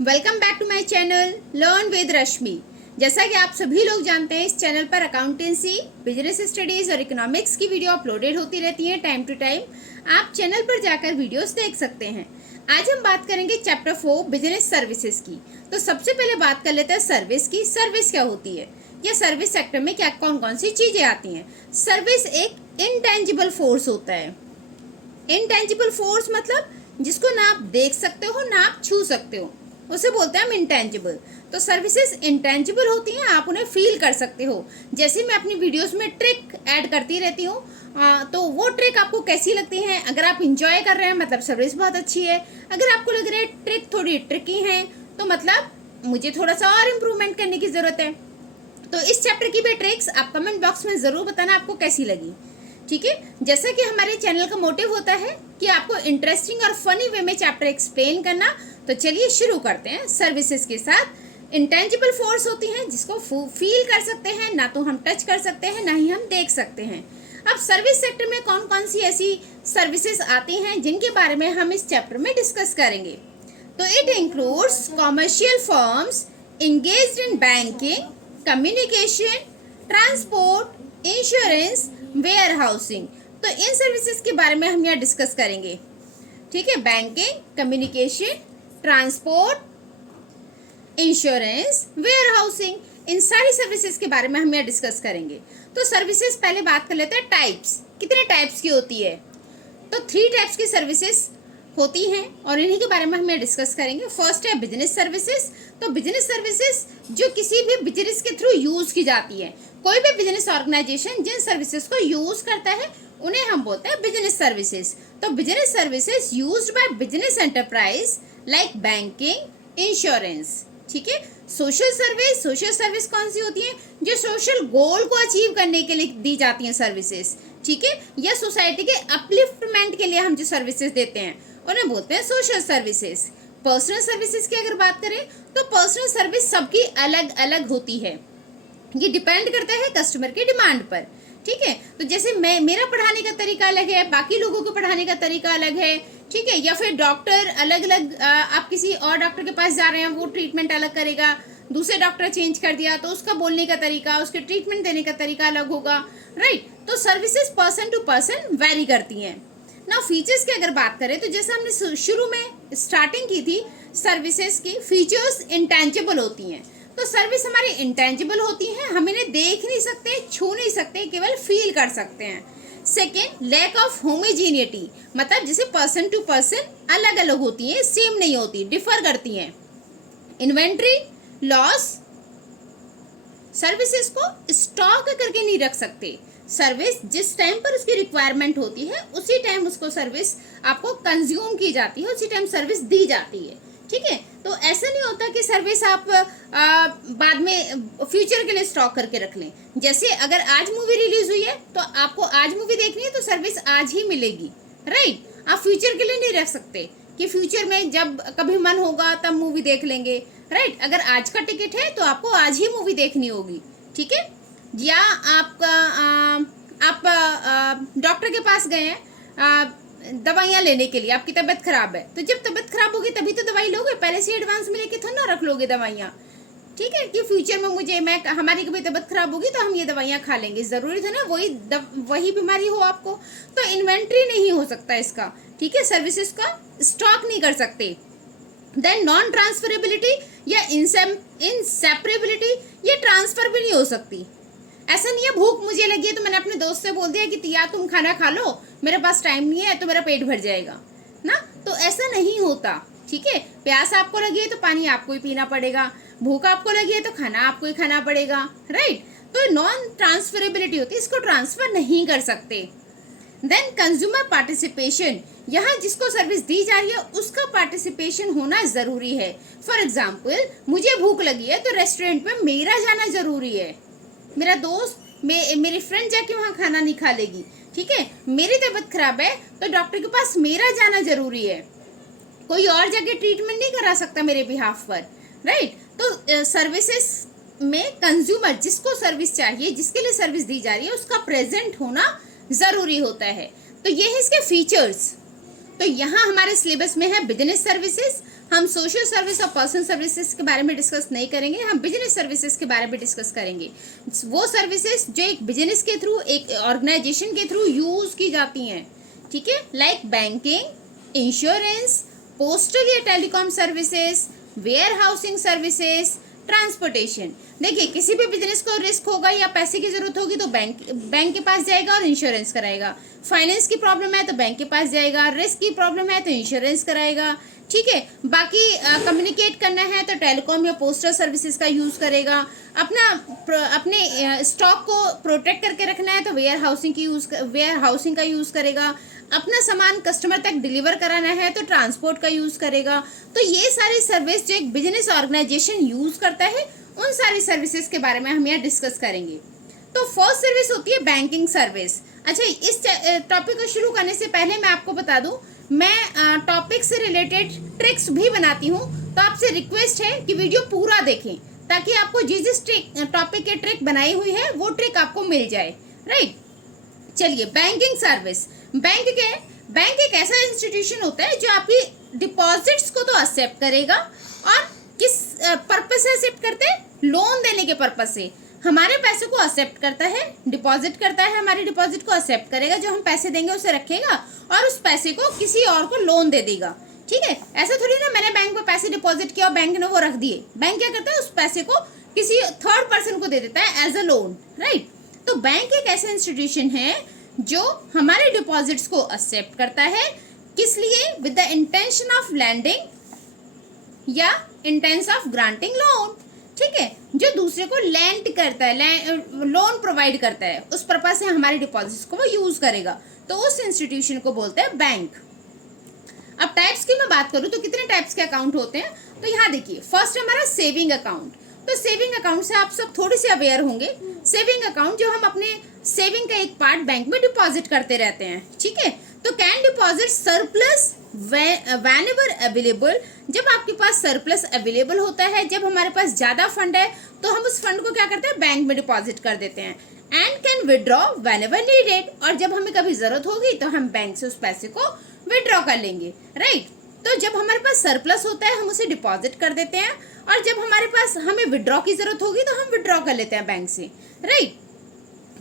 Welcome back to my channel learn with Rashmi. जैसा कि आप सभी लोग जानते हैं, इस चैनल पर अकाउंटेंसी, बिजनेस स्टडीज और इकोनॉमिक्स की वीडियो अपलोडेड होती रहती हैं टाइम टू टाइम। आप चैनल पर जाकर वीडियोस देख सकते हैं। आज हम बात करेंगे चैप्टर 4 बिजनेस सर्विसेज की। तो सबसे पहले बात कर लेते हैं सर्विस की। सर्विस क्या होती है या सर्विस सेक्टर में क्या कौन कौन सी चीजें आती हैं। सर्विस एक इनटेंजिबल फोर्स होता है। इनटेंजिबल फोर्स मतलब जिसको ना आप देख सकते हो ना आप छू सकते हो, उसे बोलते हैं हम इंटेंजिबल। तो सर्विसेज इंटेंजिबल होती हैं, आप उन्हें फील कर सकते हो। जैसे मैं अपनी वीडियोस में ट्रिक ऐड करती रहती हूँ, तो वो ट्रिक आपको कैसी लगती है? अगर आप इंजॉय कर रहे हैं मतलब सर्विस बहुत अच्छी है। अगर आपको लग रहा है ट्रिक थोड़ी ट्रिकी है तो मतलब मुझे थोड़ा सा और इम्प्रूवमेंट करने की ज़रूरत है। तो इस चैप्टर की भी ट्रिक्स आप कमेंट बॉक्स में ज़रूर बताना आपको कैसी लगी। ठीक है, जैसा कि हमारे चैनल का मोटिव होता है कि आपको इंटरेस्टिंग और फनी वे में चैप्टर एक्सप्लेन करना, तो चलिए शुरू करते हैं। सर्विसेज के साथ इंटेंजिबल फोर्स होती हैं जिसको फील कर सकते हैं, ना तो हम टच कर सकते हैं ना ही हम देख सकते हैं। अब सर्विस सेक्टर में कौन कौन सी ऐसी सर्विसेज आती हैं जिनके बारे में हम इस चैप्टर में डिस्कस करेंगे। तो it includes commercial firms engaged in banking, communication, transport, insurance, warehousing. तो इन सर्विसेज के बारे में हम यहाँ डिस्कस करेंगे। ठीक है, banking, communication, transport, insurance, warehousing, इन सारी सर्विसेज के बारे में हम यहाँ डिस्कस करेंगे। तो सर्विसेज पहले बात कर लेते हैं टाइप्स। कितने टाइप्स की होती है? तो 3 टाइप्स की सर्विसेज होती हैं और इन्हीं के बारे में हम डिस्कस करेंगे। फर्स्ट है बिजनेस सर्विसेज। तो बिजनेस सर्विसेज जो किसी भी बिजनेस के थ्रू यूज की जाती है। कोई भी बिजनेस ऑर्गेनाइजेशन जिन सर्विसेज को यूज करता है उन्हें हम बोलते हैं बिजनेस सर्विसेज। तो business services used by business enterprise like banking, insurance. ठीक है, सोशल सर्विस। सोशल सर्विस कौन सी होती है? जो सोशल गोल को अचीव करने के लिए दी जाती हैं सर्विसेज। ठीक है, या सोसाइटी के अपलिफ्टमेंट के लिए हम जो सर्विसेज देते हैं उन्हें बोलते हैं सोशल सर्विसेज। पर्सनल सर्विसेज की अगर बात करें तो पर्सनल सर्विस सबकी अलग अलग होती है। ये डिपेंड करता है कस्टमर के डिमांड पर। ठीक है, तो जैसे मेरा पढ़ाने का तरीका अलग है, बाकी लोगों को पढ़ाने का तरीका अलग है। ठीक है, या फिर डॉक्टर अलग अलग, आप किसी और डॉक्टर के पास जा रहे हैं, वो ट्रीटमेंट अलग करेगा। दूसरे डॉक्टर चेंज कर दिया तो उसका बोलने का तरीका, उसके ट्रीटमेंट देने का तरीका अलग होगा। राइट, तो services person to person vary करती हैं। ना फीचर्स की अगर बात करें तो जैसा हमने शुरू में स्टार्टिंग की थी सर्विसेज की, फीचर्स इंटेंजिबल होती हैं। तो सर्विस हमारी इंटेंजिबल होती हैं, हम इन्हें देख नहीं सकते, छू नहीं सकते, केवल फील कर सकते हैं। सेकेंड, लैक ऑफ होमोजीनियटी, मतलब जैसे पर्सन टू पर्सन अलग अलग होती हैं, सेम नहीं होती, डिफर करती हैं। इन्वेंट्री लॉस, सर्विसेज को स्टॉक करके नहीं रख सकते। सर्विस जिस टाइम पर उसकी रिक्वायरमेंट होती है उसी टाइम उसको सर्विस आपको कंज्यूम की जाती है, उसी टाइम सर्विस दी जाती है। ठीक है, तो ऐसा नहीं होता कि सर्विस आप बाद में फ्यूचर के लिए स्टॉक करके रख लें। जैसे अगर आज मूवी रिलीज हुई है तो आपको आज मूवी देखनी है तो सर्विस आज ही मिलेगी। राइट, आप फ्यूचर के लिए नहीं रख सकते कि फ्यूचर में जब कभी मन होगा तब मूवी देख लेंगे। राइट, अगर आज का टिकट है तो आपको आज ही मूवी देखनी होगी। ठीक है, या आप डॉक्टर के पास गए हैं दवाइयाँ लेने के लिए, आपकी तबीयत खराब है, तो जब तबीयत खराब होगी तभी तो दवाई लोगे, पहले से एडवांस में लेके थोड़ा ना रख लोगे दवाइयाँ। ठीक है, कि फ्यूचर में हमारी कभी तबीयत खराब होगी तो हम ये दवाइयाँ खा लेंगे, जरूरी था ना वही बीमारी हो आपको। तो इन्वेंट्री नहीं हो सकता इसका। ठीक है, सर्विसेज का स्टॉक नहीं कर सकते। देन नॉन ट्रांसफरेबिलिटी या इनसेपरेबिलिटी, ये ट्रांसफर भी नहीं हो सकती। ऐसा नहीं है भूख मुझे लगी है तो मैंने अपने दोस्त से बोल दिया कि तिया तुम खाना खा लो, मेरे पास टाइम नहीं है तो मेरा पेट भर जाएगा ना, तो ऐसा नहीं होता। ठीक है, प्यास आपको लगी है तो पानी आपको ही पीना पड़ेगा, भूख आपको लगी है तो खाना आपको ही खाना पड़ेगा। राइट, तो नॉन ट्रांसफरेबिलिटी होती है, इसको ट्रांसफर नहीं कर सकते। देन कंज्यूमर पार्टिसिपेशन, यहाँ जिसको सर्विस दी जा रही है उसका पार्टिसिपेशन होना जरूरी है। फॉर एग्जाम्पल, मुझे भूख लगी है तो रेस्टोरेंट में मेरा जाना जरूरी है। मेरा दोस्त मेरी फ्रेंड जाके वहाँ खाना नहीं खा लेगी। ठीक है, मेरी तबीयत खराब है तो डॉक्टर के पास मेरा जाना जरूरी है, कोई और जाके ट्रीटमेंट नहीं करा सकता मेरे बिहाफ पर। राइट, तो सर्विसेज में कंज्यूमर जिसको सर्विस चाहिए, जिसके लिए सर्विस दी जा रही है, उसका प्रेजेंट होना जरूरी होता है। तो ये है इसके फीचर्स। तो यहाँ हमारे सिलेबस में है बिजनेस सर्विसेज, हम सोशल सर्विस और पर्सनल सर्विसेज के बारे में डिस्कस नहीं करेंगे, हम बिजनेस सर्विसेज के बारे में डिस्कस करेंगे। वो सर्विसेज जो एक बिजनेस के थ्रू, एक ऑर्गेनाइजेशन के थ्रू यूज की जाती हैं, ठीक है, लाइक बैंकिंग, इंश्योरेंस, पोस्टल या telecom services, warehousing services, transportation. देखिए, किसी भी बिजनेस को रिस्क होगा या पैसे की जरूरत होगी तो बैंक के पास जाएगा और इंश्योरेंस कराएगा। फाइनेंस की प्रॉब्लम है तो बैंक के पास जाएगा, रिस्क की प्रॉब्लम है तो इंश्योरेंस कराएगा, ठीक है। बाकी कम्युनिकेट करना है तो टेलीकॉम या पोस्टल सर्विसेज का यूज करेगा। अपने स्टॉक को प्रोटेक्ट करके रखना है तो वेयर हाउसिंग का यूज करेगा। अपना सामान कस्टमर तक डिलीवर कराना है तो ट्रांसपोर्ट का यूज करेगा। तो ये सारी सर्विस जो एक बिजनेस ऑर्गेनाइजेशन यूज करता है, उन सारी सर्विसेज के बारे में हम यहाँ डिस्कस करेंगे। तो फर्स्ट सर्विस होती है बैंकिंग सर्विस। अच्छा, इस टॉपिक को शुरू करने से पहले मैं आपको बता दूं, मैं टॉपिक से रिलेटेड ट्रिक्स भी बनाती हूँ, तो आपसे रिक्वेस्ट है कि वीडियो पूरा देखें ताकि आपको जिस टॉपिक के ट्रिक बनाई हुई है वो ट्रिक आपको मिल जाए, राइट। चलिए, बैंकिंग सर्विस। बैंक एक ऐसा इंस्टीट्यूशन होता है जो आपकी डिपॉजिट्स को तो एक्सेप्ट करेगा, और किस पर्पस से एक्सेप्ट करते हैं? लोन देने के पर्पस से हमारे पैसे को एक्सेप्ट करता है, डिपॉजिट करता है, हमारी डिपॉजिट को एक्सेप्ट करेगा, जो हम पैसे देंगे उसे रखेगा और उस पैसे को किसी और को लोन दे देगा, ठीक है। ऐसा थोड़ी ना मैंने बैंक में पैसे डिपॉजिट किया और बैंक ने वो रख दिए। बैंक क्या करता है? उस पैसे को किसी थर्ड पर्सन को दे देता है एज अ लोन, राइट। तो बैंक एक ऐसा इंस्टीट्यूशन है जो हमारे डिपॉजिट्स को एक्सेप्ट करता है, किस लिए? With the intention of lending या इंटेंस ऑफ ग्रांटिंग लोन, ठीक है। जो दूसरे को लैंड करता है, लोन प्रोवाइड करता है, उस पर्पस से हमारे डिपॉजिट्स को वो यूज करेगा, तो उस इंस्टीट्यूशन को बोलते हैं बैंक। अब टाइप्स की मैं बात करूं तो कितने टाइप्स के अकाउंट होते हैं, तो यहाँ देखिए, फर्स्ट हमारा सेविंग अकाउंट। तो सेविंग अकाउंट से आप सब थोड़े से अवेयर होंगे। सेविंग अकाउंट जो हम अपने सेविंग का एक पार्ट बैंक में डिपॉजिट करते रहते हैं, ठीक है। तो can deposit surplus whenever available. जब आपके पास सरप्लस अवेलेबल होता है, जब हमारे पास ज्यादा फंड है, तो हम उस फंड को क्या करते हैं? बैंक में डिपॉजिट कर देते हैं। And can withdraw whenever needed. और जब हमें कभी जरूरत होगी तो हम बैंक से उस पैसे को विड्रॉ कर लेंगे, राइट। तो जब हमारे पास सरप्लस होता है हम उसे डिपॉजिट कर देते हैं, और जब हमारे पास हमें विड्रॉ की जरूरत होगी तो हम विड्रॉ कर लेते हैं बैंक से, राइट।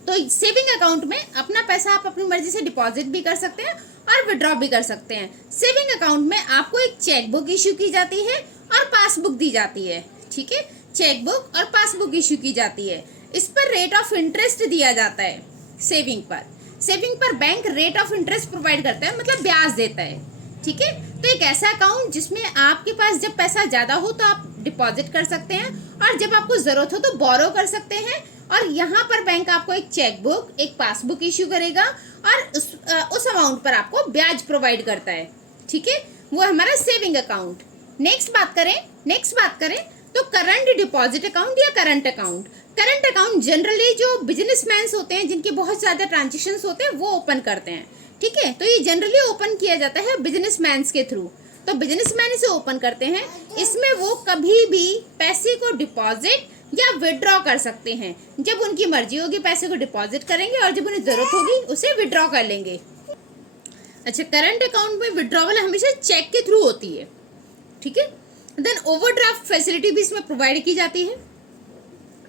तो सेविंग अकाउंट में अपना पैसा आप अपनी मर्जी से डिपॉजिट भी कर सकते हैं और विड्रॉ भी कर सकते हैं। सेविंग अकाउंट में आपको एक चेकबुक इश्यू की जाती है और पासबुक दी जाती है, ठीक है। चेकबुक और पासबुक इश्यू की जाती है। इस पर रेट ऑफ इंटरेस्ट दिया जाता है। सेविंग पर bank rate of interest provide करता है, मतलब ब्याज देता है, ठीक है। तो एक ऐसा अकाउंट जिसमें आपके पास जब पैसा ज्यादा हो तो आप डिपॉजिट कर सकते हैं, और जब आपको जरूरत हो तो बोरो कर सकते हैं। और यहाँ पर बैंक आपको एक चेकबुक, एक पासबुक इश्यू करेगा और उस अमाउंट पर आपको ब्याज प्रोवाइड करता है, ठीक है। वो हमारा सेविंग अकाउंट। नेक्स्ट बात करें तो करंट डिपॉजिट अकाउंट या current account. Current account generally जो बिजनेसमैन होते हैं, जिनके बहुत ज्यादा ट्रांजेक्शन होते हैं, वो ओपन करते हैं, ठीक है। तो ये जनरली ओपन किया जाता है बिजनेसमैन के थ्रू। तो बिजनेसमैन इसे ओपन करते हैं। इसमें वो कभी भी पैसे को डिपॉजिट या विड्रॉ कर सकते हैं। जब उनकी मर्जी होगी पैसे को डिपॉजिट करेंगे, और जब उन्हें जरूरत होगी उसे विड्रॉ कर लेंगे। अच्छा, करंट अकाउंट में विड्रॉवल हमेशा चेक के थ्रू होती है, ठीक है। देन ओवरड्राफ्ट फैसिलिटी भी इसमें प्रोवाइड की जाती है।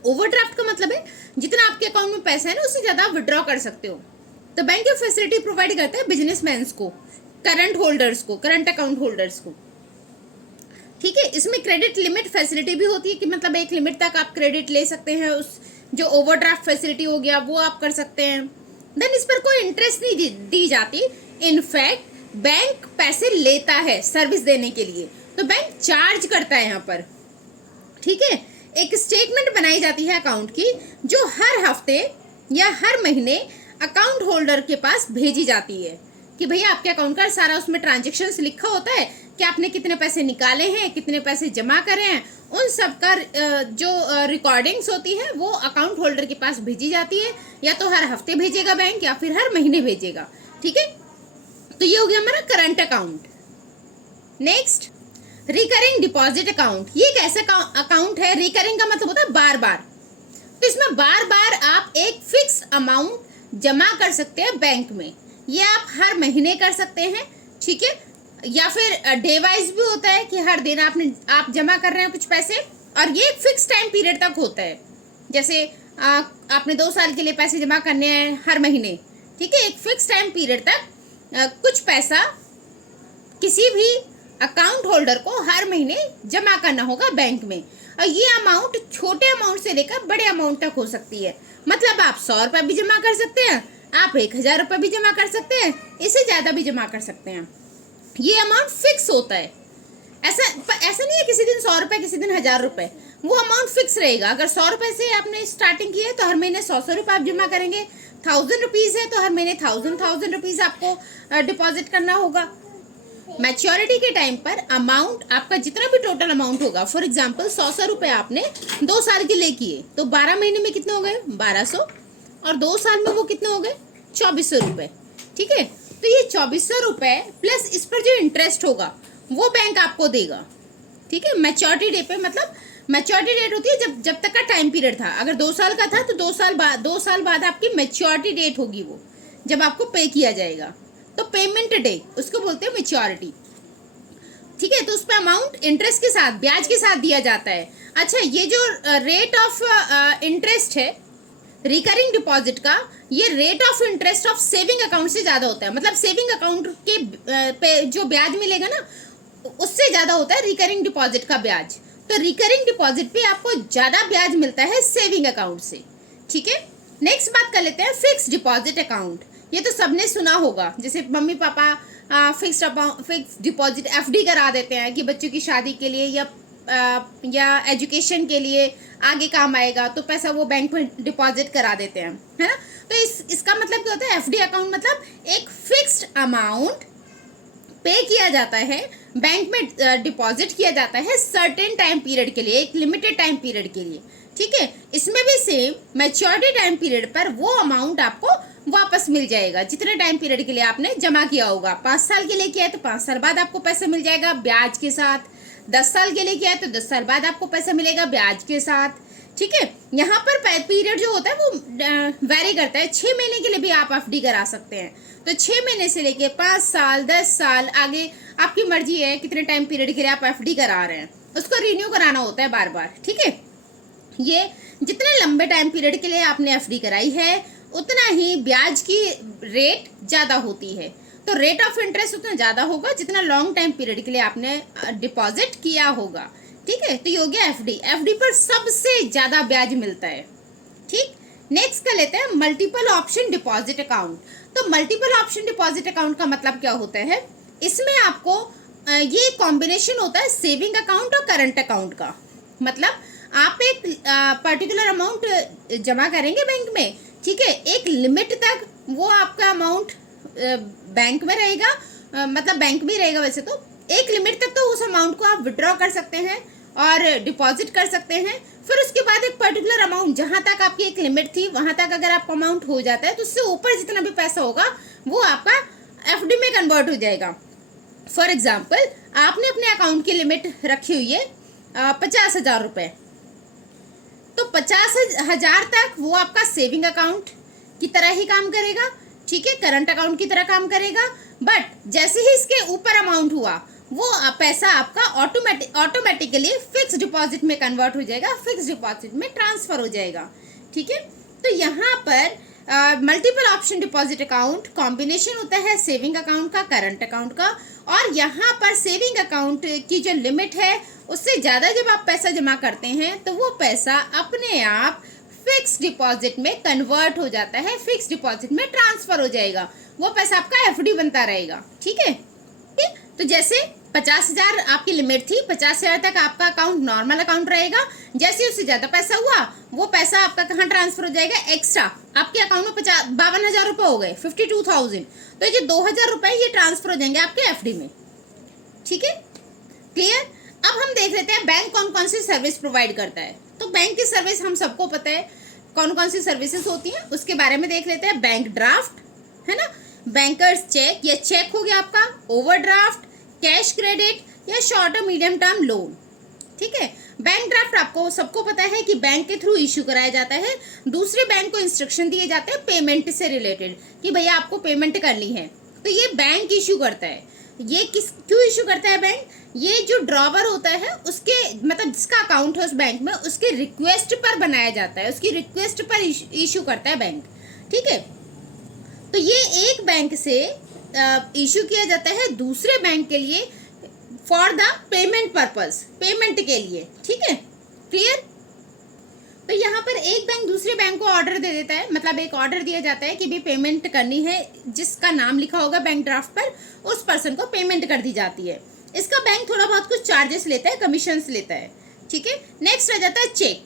ओवरड्राफ्ट का मतलब है जितना आपके अकाउंट में पैसा है ना, उससे ज्यादा आप विड्रॉ कर सकते हो। तो बैंक ये फैसिलिटी प्रोवाइड करता है बिजनेसमैन को, करंट अकाउंट होल्डर्स को, ठीक है। इसमें क्रेडिट लिमिट फैसिलिटी भी होती है कि मतलब एक लिमिट तक आप क्रेडिट ले सकते हैं। उस जो ओवरड्राफ्ट फैसिलिटी हो गया वो आप कर सकते हैं। देन इस पर कोई इंटरेस्ट नहीं दी जाती। इनफैक्ट बैंक पैसे लेता है सर्विस देने के लिए, तो बैंक चार्ज करता है यहाँ पर, ठीक है। एक स्टेटमेंट बनाई जाती है अकाउंट की, जो हर हफ्ते या हर महीने अकाउंट होल्डर के पास भेजी जाती है कि भैया आपके अकाउंट का सारा उसमें ट्रांजेक्शन्स लिखा होता है कि आपने कितने पैसे निकाले हैं, कितने पैसे जमा करे हैं। उन सब का जो रिकॉर्डिंग्स होती है वो अकाउंट होल्डर के पास भेजी जाती है। या तो हर हफ्ते भेजेगा बैंक या फिर हर महीने भेजेगा, ठीक है। तो ये हो गया हमारा current account. Next, recurring deposit account. ये एक ऐसा अकाउंट है, रिकरिंग का मतलब होता है बार बार। तो इसमें बार बार आप एक फिक्स अमाउंट जमा कर सकते हैं बैंक में। ये आप हर महीने कर सकते हैं, ठीक है। या फिर डे वाइज भी होता है कि हर दिन आप जमा कर रहे हैं कुछ पैसे, और ये फिक्स टाइम पीरियड तक होता है। जैसे आपने 2 साल के लिए पैसे जमा करने हैं हर महीने, ठीक है, एक फिक्स टाइम पीरियड तक कुछ पैसा किसी भी अकाउंट होल्डर को हर महीने जमा करना होगा बैंक में। और ये अमाउंट छोटे अमाउंट से लेकर बड़े अमाउंट तक हो सकती है। मतलब आप 100 रुपये भी जमा कर सकते हैं, आप 1000 रुपये भी जमा कर सकते हैं, इससे ज़्यादा भी जमा कर सकते हैं। ये अमाउंट फिक्स होता है। ऐसा नहीं है किसी दिन 100 रुपये किसी दिन 1000 रुपये, वो अमाउंट फिक्स रहेगा। अगर 100 रुपये से आपने स्टार्टिंग की है तो हर महीने 100 रुपये आप जमा करेंगे। 1000 रुपीज़ है तो हर महीने 1000 रुपीज़ आपको डिपॉजिट करना होगा। मैच्योरिटी के टाइम पर अमाउंट आपका जितना भी टोटल अमाउंट होगा, फॉर एग्जांपल 100 रुपये आपने 2 साल के लिए किए तो 12 महीने में कितने हो गए 1200, और 2 साल में वो कितने हो गए 2400 रुपये। ठीक है, तो ये 2400 रुपये प्लस इस पर जो इंटरेस्ट होगा वो बैंक आपको देगा। ठीक है, मैच्योरिटी डे पे, मतलब मैच्योरिटी डेट होती है जब तक का टाइम पीरियड था। अगर 2 साल का था तो 2 साल बाद आपकी मैच्योरिटी डेट होगी, वो जब आपको पे किया जाएगा। तो पेमेंट डे उसको बोलते हैं मैच्योरिटी। ठीक है, तो उस पर अमाउंट इंटरेस्ट के साथ, ब्याज के साथ दिया जाता है। अच्छा, ये जो रेट ऑफ इंटरेस्ट है रिकरिंग डिपॉजिट का, ये rate of interest of saving account से ज़्यादा होता है। मतलब सेविंग अकाउंट के पे जो ब्याज मिलेगा ना, उससे ज़्यादा होता है रिकरिंग डिपॉजिट का ब्याज। तो रिकरिंग डिपॉजिट पे आपको ज़्यादा ब्याज मिलता है सेविंग अकाउंट से। ठीक है, नेक्स्ट बात कर लेते हैं फिक्स डिपॉजिट अकाउंट। ये तो सबने सुना होगा, जैसे mummy papa fix deposit FD करा देते हैं कि बच्चों की शादी के लिए या एजुकेशन के लिए आगे काम आएगा, तो पैसा वो बैंक में डिपॉजिट करा देते हैं, है ना। तो इसका मतलब क्या होता है, एफडी अकाउंट मतलब एक फिक्स्ड अमाउंट पे किया जाता है, बैंक में डिपॉजिट किया जाता है सर्टेन टाइम पीरियड के लिए, एक लिमिटेड टाइम पीरियड के लिए। ठीक है, इसमें भी सेम मैच्योरिटी टाइम पीरियड पर वो अमाउंट आपको वापस मिल जाएगा जितने टाइम पीरियड के लिए आपने जमा किया होगा। 5 साल के लिए किया है तो 5 साल बाद आपको पैसा मिल जाएगा ब्याज के साथ। 10 साल के लिए किया है तो 10 साल बाद आपको पैसा मिलेगा ब्याज के साथ। ठीक है, यहाँ पर पीरियड जो होता है वो वेरी करता है। 6 महीने के लिए भी आप एफडी करा सकते हैं, तो 6 महीने से लेके 5 साल 10 साल आगे आपकी मर्जी है कितने टाइम पीरियड के लिए आप एफडी करा रहे हैं, उसको रिन्यू कराना होता है बार बार। ठीक है, ये जितने लंबे टाइम पीरियड के लिए आपने एफडी कराई है उतना ही ब्याज की रेट ज़्यादा होती है। तो रेट ऑफ इंटरेस्ट उतना ज़्यादा होगा जितना लॉन्ग टाइम पीरियड के लिए आपने डिपॉजिट किया होगा। ठीक है, तो ये हो गया एफडी। एफडी पर सबसे ज़्यादा ब्याज मिलता है। ठीक, नेक्स्ट कर लेते हैं मल्टीपल ऑप्शन डिपॉजिट अकाउंट। तो मल्टीपल ऑप्शन डिपॉजिट अकाउंट का मतलब क्या होता है, इसमें आपको ये कॉम्बिनेशन होता है सेविंग अकाउंट और करंट अकाउंट का। मतलब आप एक पर्टिकुलर अमाउंट जमा करेंगे बैंक में, ठीक है, एक लिमिट तक वो आपका अमाउंट बैंक में रहेगा, मतलब बैंक में रहेगा वैसे तो। एक लिमिट तक तो उस अमाउंट को आप विड्रॉ कर सकते हैं और डिपॉजिट कर सकते हैं। फिर उसके बाद एक पर्टिकुलर अमाउंट, जहां तक आपकी एक लिमिट थी वहां तक अगर आपका अमाउंट हो जाता है तो उससे ऊपर जितना भी पैसा होगा वो आपका एफडी में कन्वर्ट हो जाएगा। फॉर एग्जाम्पल, आपने अपने अकाउंट की लिमिट रखी हुई है 50,000 रुपये, तो 50,000 तक वो आपका सेविंग अकाउंट की तरह ही काम करेगा। ठीक है, करंट अकाउंट की तरह काम करेगा। बट जैसे ही इसके ऊपर अमाउंट हुआ वो पैसा आपका ऑटोमेटिकली फिक्स डिपॉजिट में कन्वर्ट हो जाएगा, फिक्स डिपॉजिट में ट्रांसफर हो जाएगा। ठीक है, तो यहाँ पर multiple option deposit account combination होता है सेविंग अकाउंट का, करंट अकाउंट का। और यहाँ पर सेविंग अकाउंट की जो लिमिट है उससे ज़्यादा जब आप पैसा जमा करते हैं तो वो पैसा अपने आप फिक्स डिपॉजिट में कन्वर्ट हो जाता है, फिक्स डिपॉजिट में ट्रांसफर हो जाएगा, वो पैसा आपका एफडी बनता रहेगा। ठीक है, तो जैसे 50,000 आपकी लिमिट थी, 50,000 तक आपका अकाउंट नॉर्मल अकाउंट रहेगा। जैसे उससे ज़्यादा पैसा हुआ वो पैसा आपका कहाँ ट्रांसफर हो जाएगा, एक्स्ट्रा आपके अकाउंट में 52,000 रुपये हो गए, 52,000, तो ये 2,000 रुपये ये ट्रांसफर हो जाएंगे आपके एफडी में। ठीक है, क्लियर। अब हम देख लेते हैं बैंक कौन कौन सी सर्विस प्रोवाइड करता है। तो बैंक की सर्विस हम सबको पता है कौन कौन सी सर्विसेज होती हैं, उसके बारे में देख लेते हैं। बैंक ड्राफ्ट, है ना, बैंकर्स चेक, ये चेक हो गया आपका, ओवरड्राफ्ट, कैश क्रेडिट या शॉर्ट और मीडियम टर्म लोन। ठीक है, बैंक ड्राफ्ट आपको सबको पता है कि बैंक के थ्रू इश्यू कराया जाता है, दूसरे बैंक को इंस्ट्रक्शन दिए जाते हैं पेमेंट से रिलेटेड कि भैया आपको पेमेंट करनी है, तो ये बैंक इश्यू करता है। ये किस क्यों इशू करता है बैंक? ये जो ड्रॉवर होता है उसके मतलब जिसका अकाउंट है उस बैंक में, उसके रिक्वेस्ट पर बनाया जाता है, उसकी रिक्वेस्ट पर इशू करता है बैंक, ठीक है। तो ये एक बैंक से इशू किया जाता है दूसरे बैंक के लिए for the payment purpose, payment के लिए, ठीक है, क्लियर। तो यहाँ पर एक बैंक दूसरे बैंक को ऑर्डर दे देता है, मतलब एक ऑर्डर दिया जाता है कि भी पेमेंट करनी है, जिसका नाम लिखा होगा बैंक ड्राफ्ट पर उस पर्सन को पेमेंट कर दी जाती है। इसका बैंक थोड़ा बहुत कुछ चार्जेस लेता है, कमीशंस लेता है, ठीक है। नेक्स्ट आ जाता है चेक।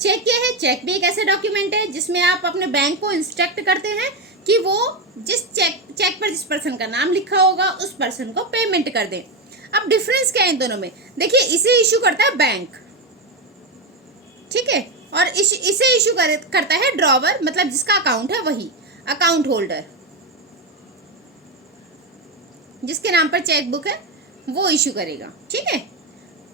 चेक क्या है? चेक भी एक ऐसा डॉक्यूमेंट है जिसमें आप अपने बैंक को इंस्ट्रक्ट करते हैं कि वो जिस चेक पर जिस पर्सन का नाम लिखा होगा उस पर्सन को पेमेंट कर दें। अब डिफरेंस क्या है इन दोनों में? देखिए, इसे इशू करता है बैंक, ठीक है, और इसे इशू करता है ड्रॉवर, मतलब जिसका अकाउंट है वही अकाउंट होल्डर, जिसके नाम पर चेक बुक है वो इशू करेगा, ठीक है।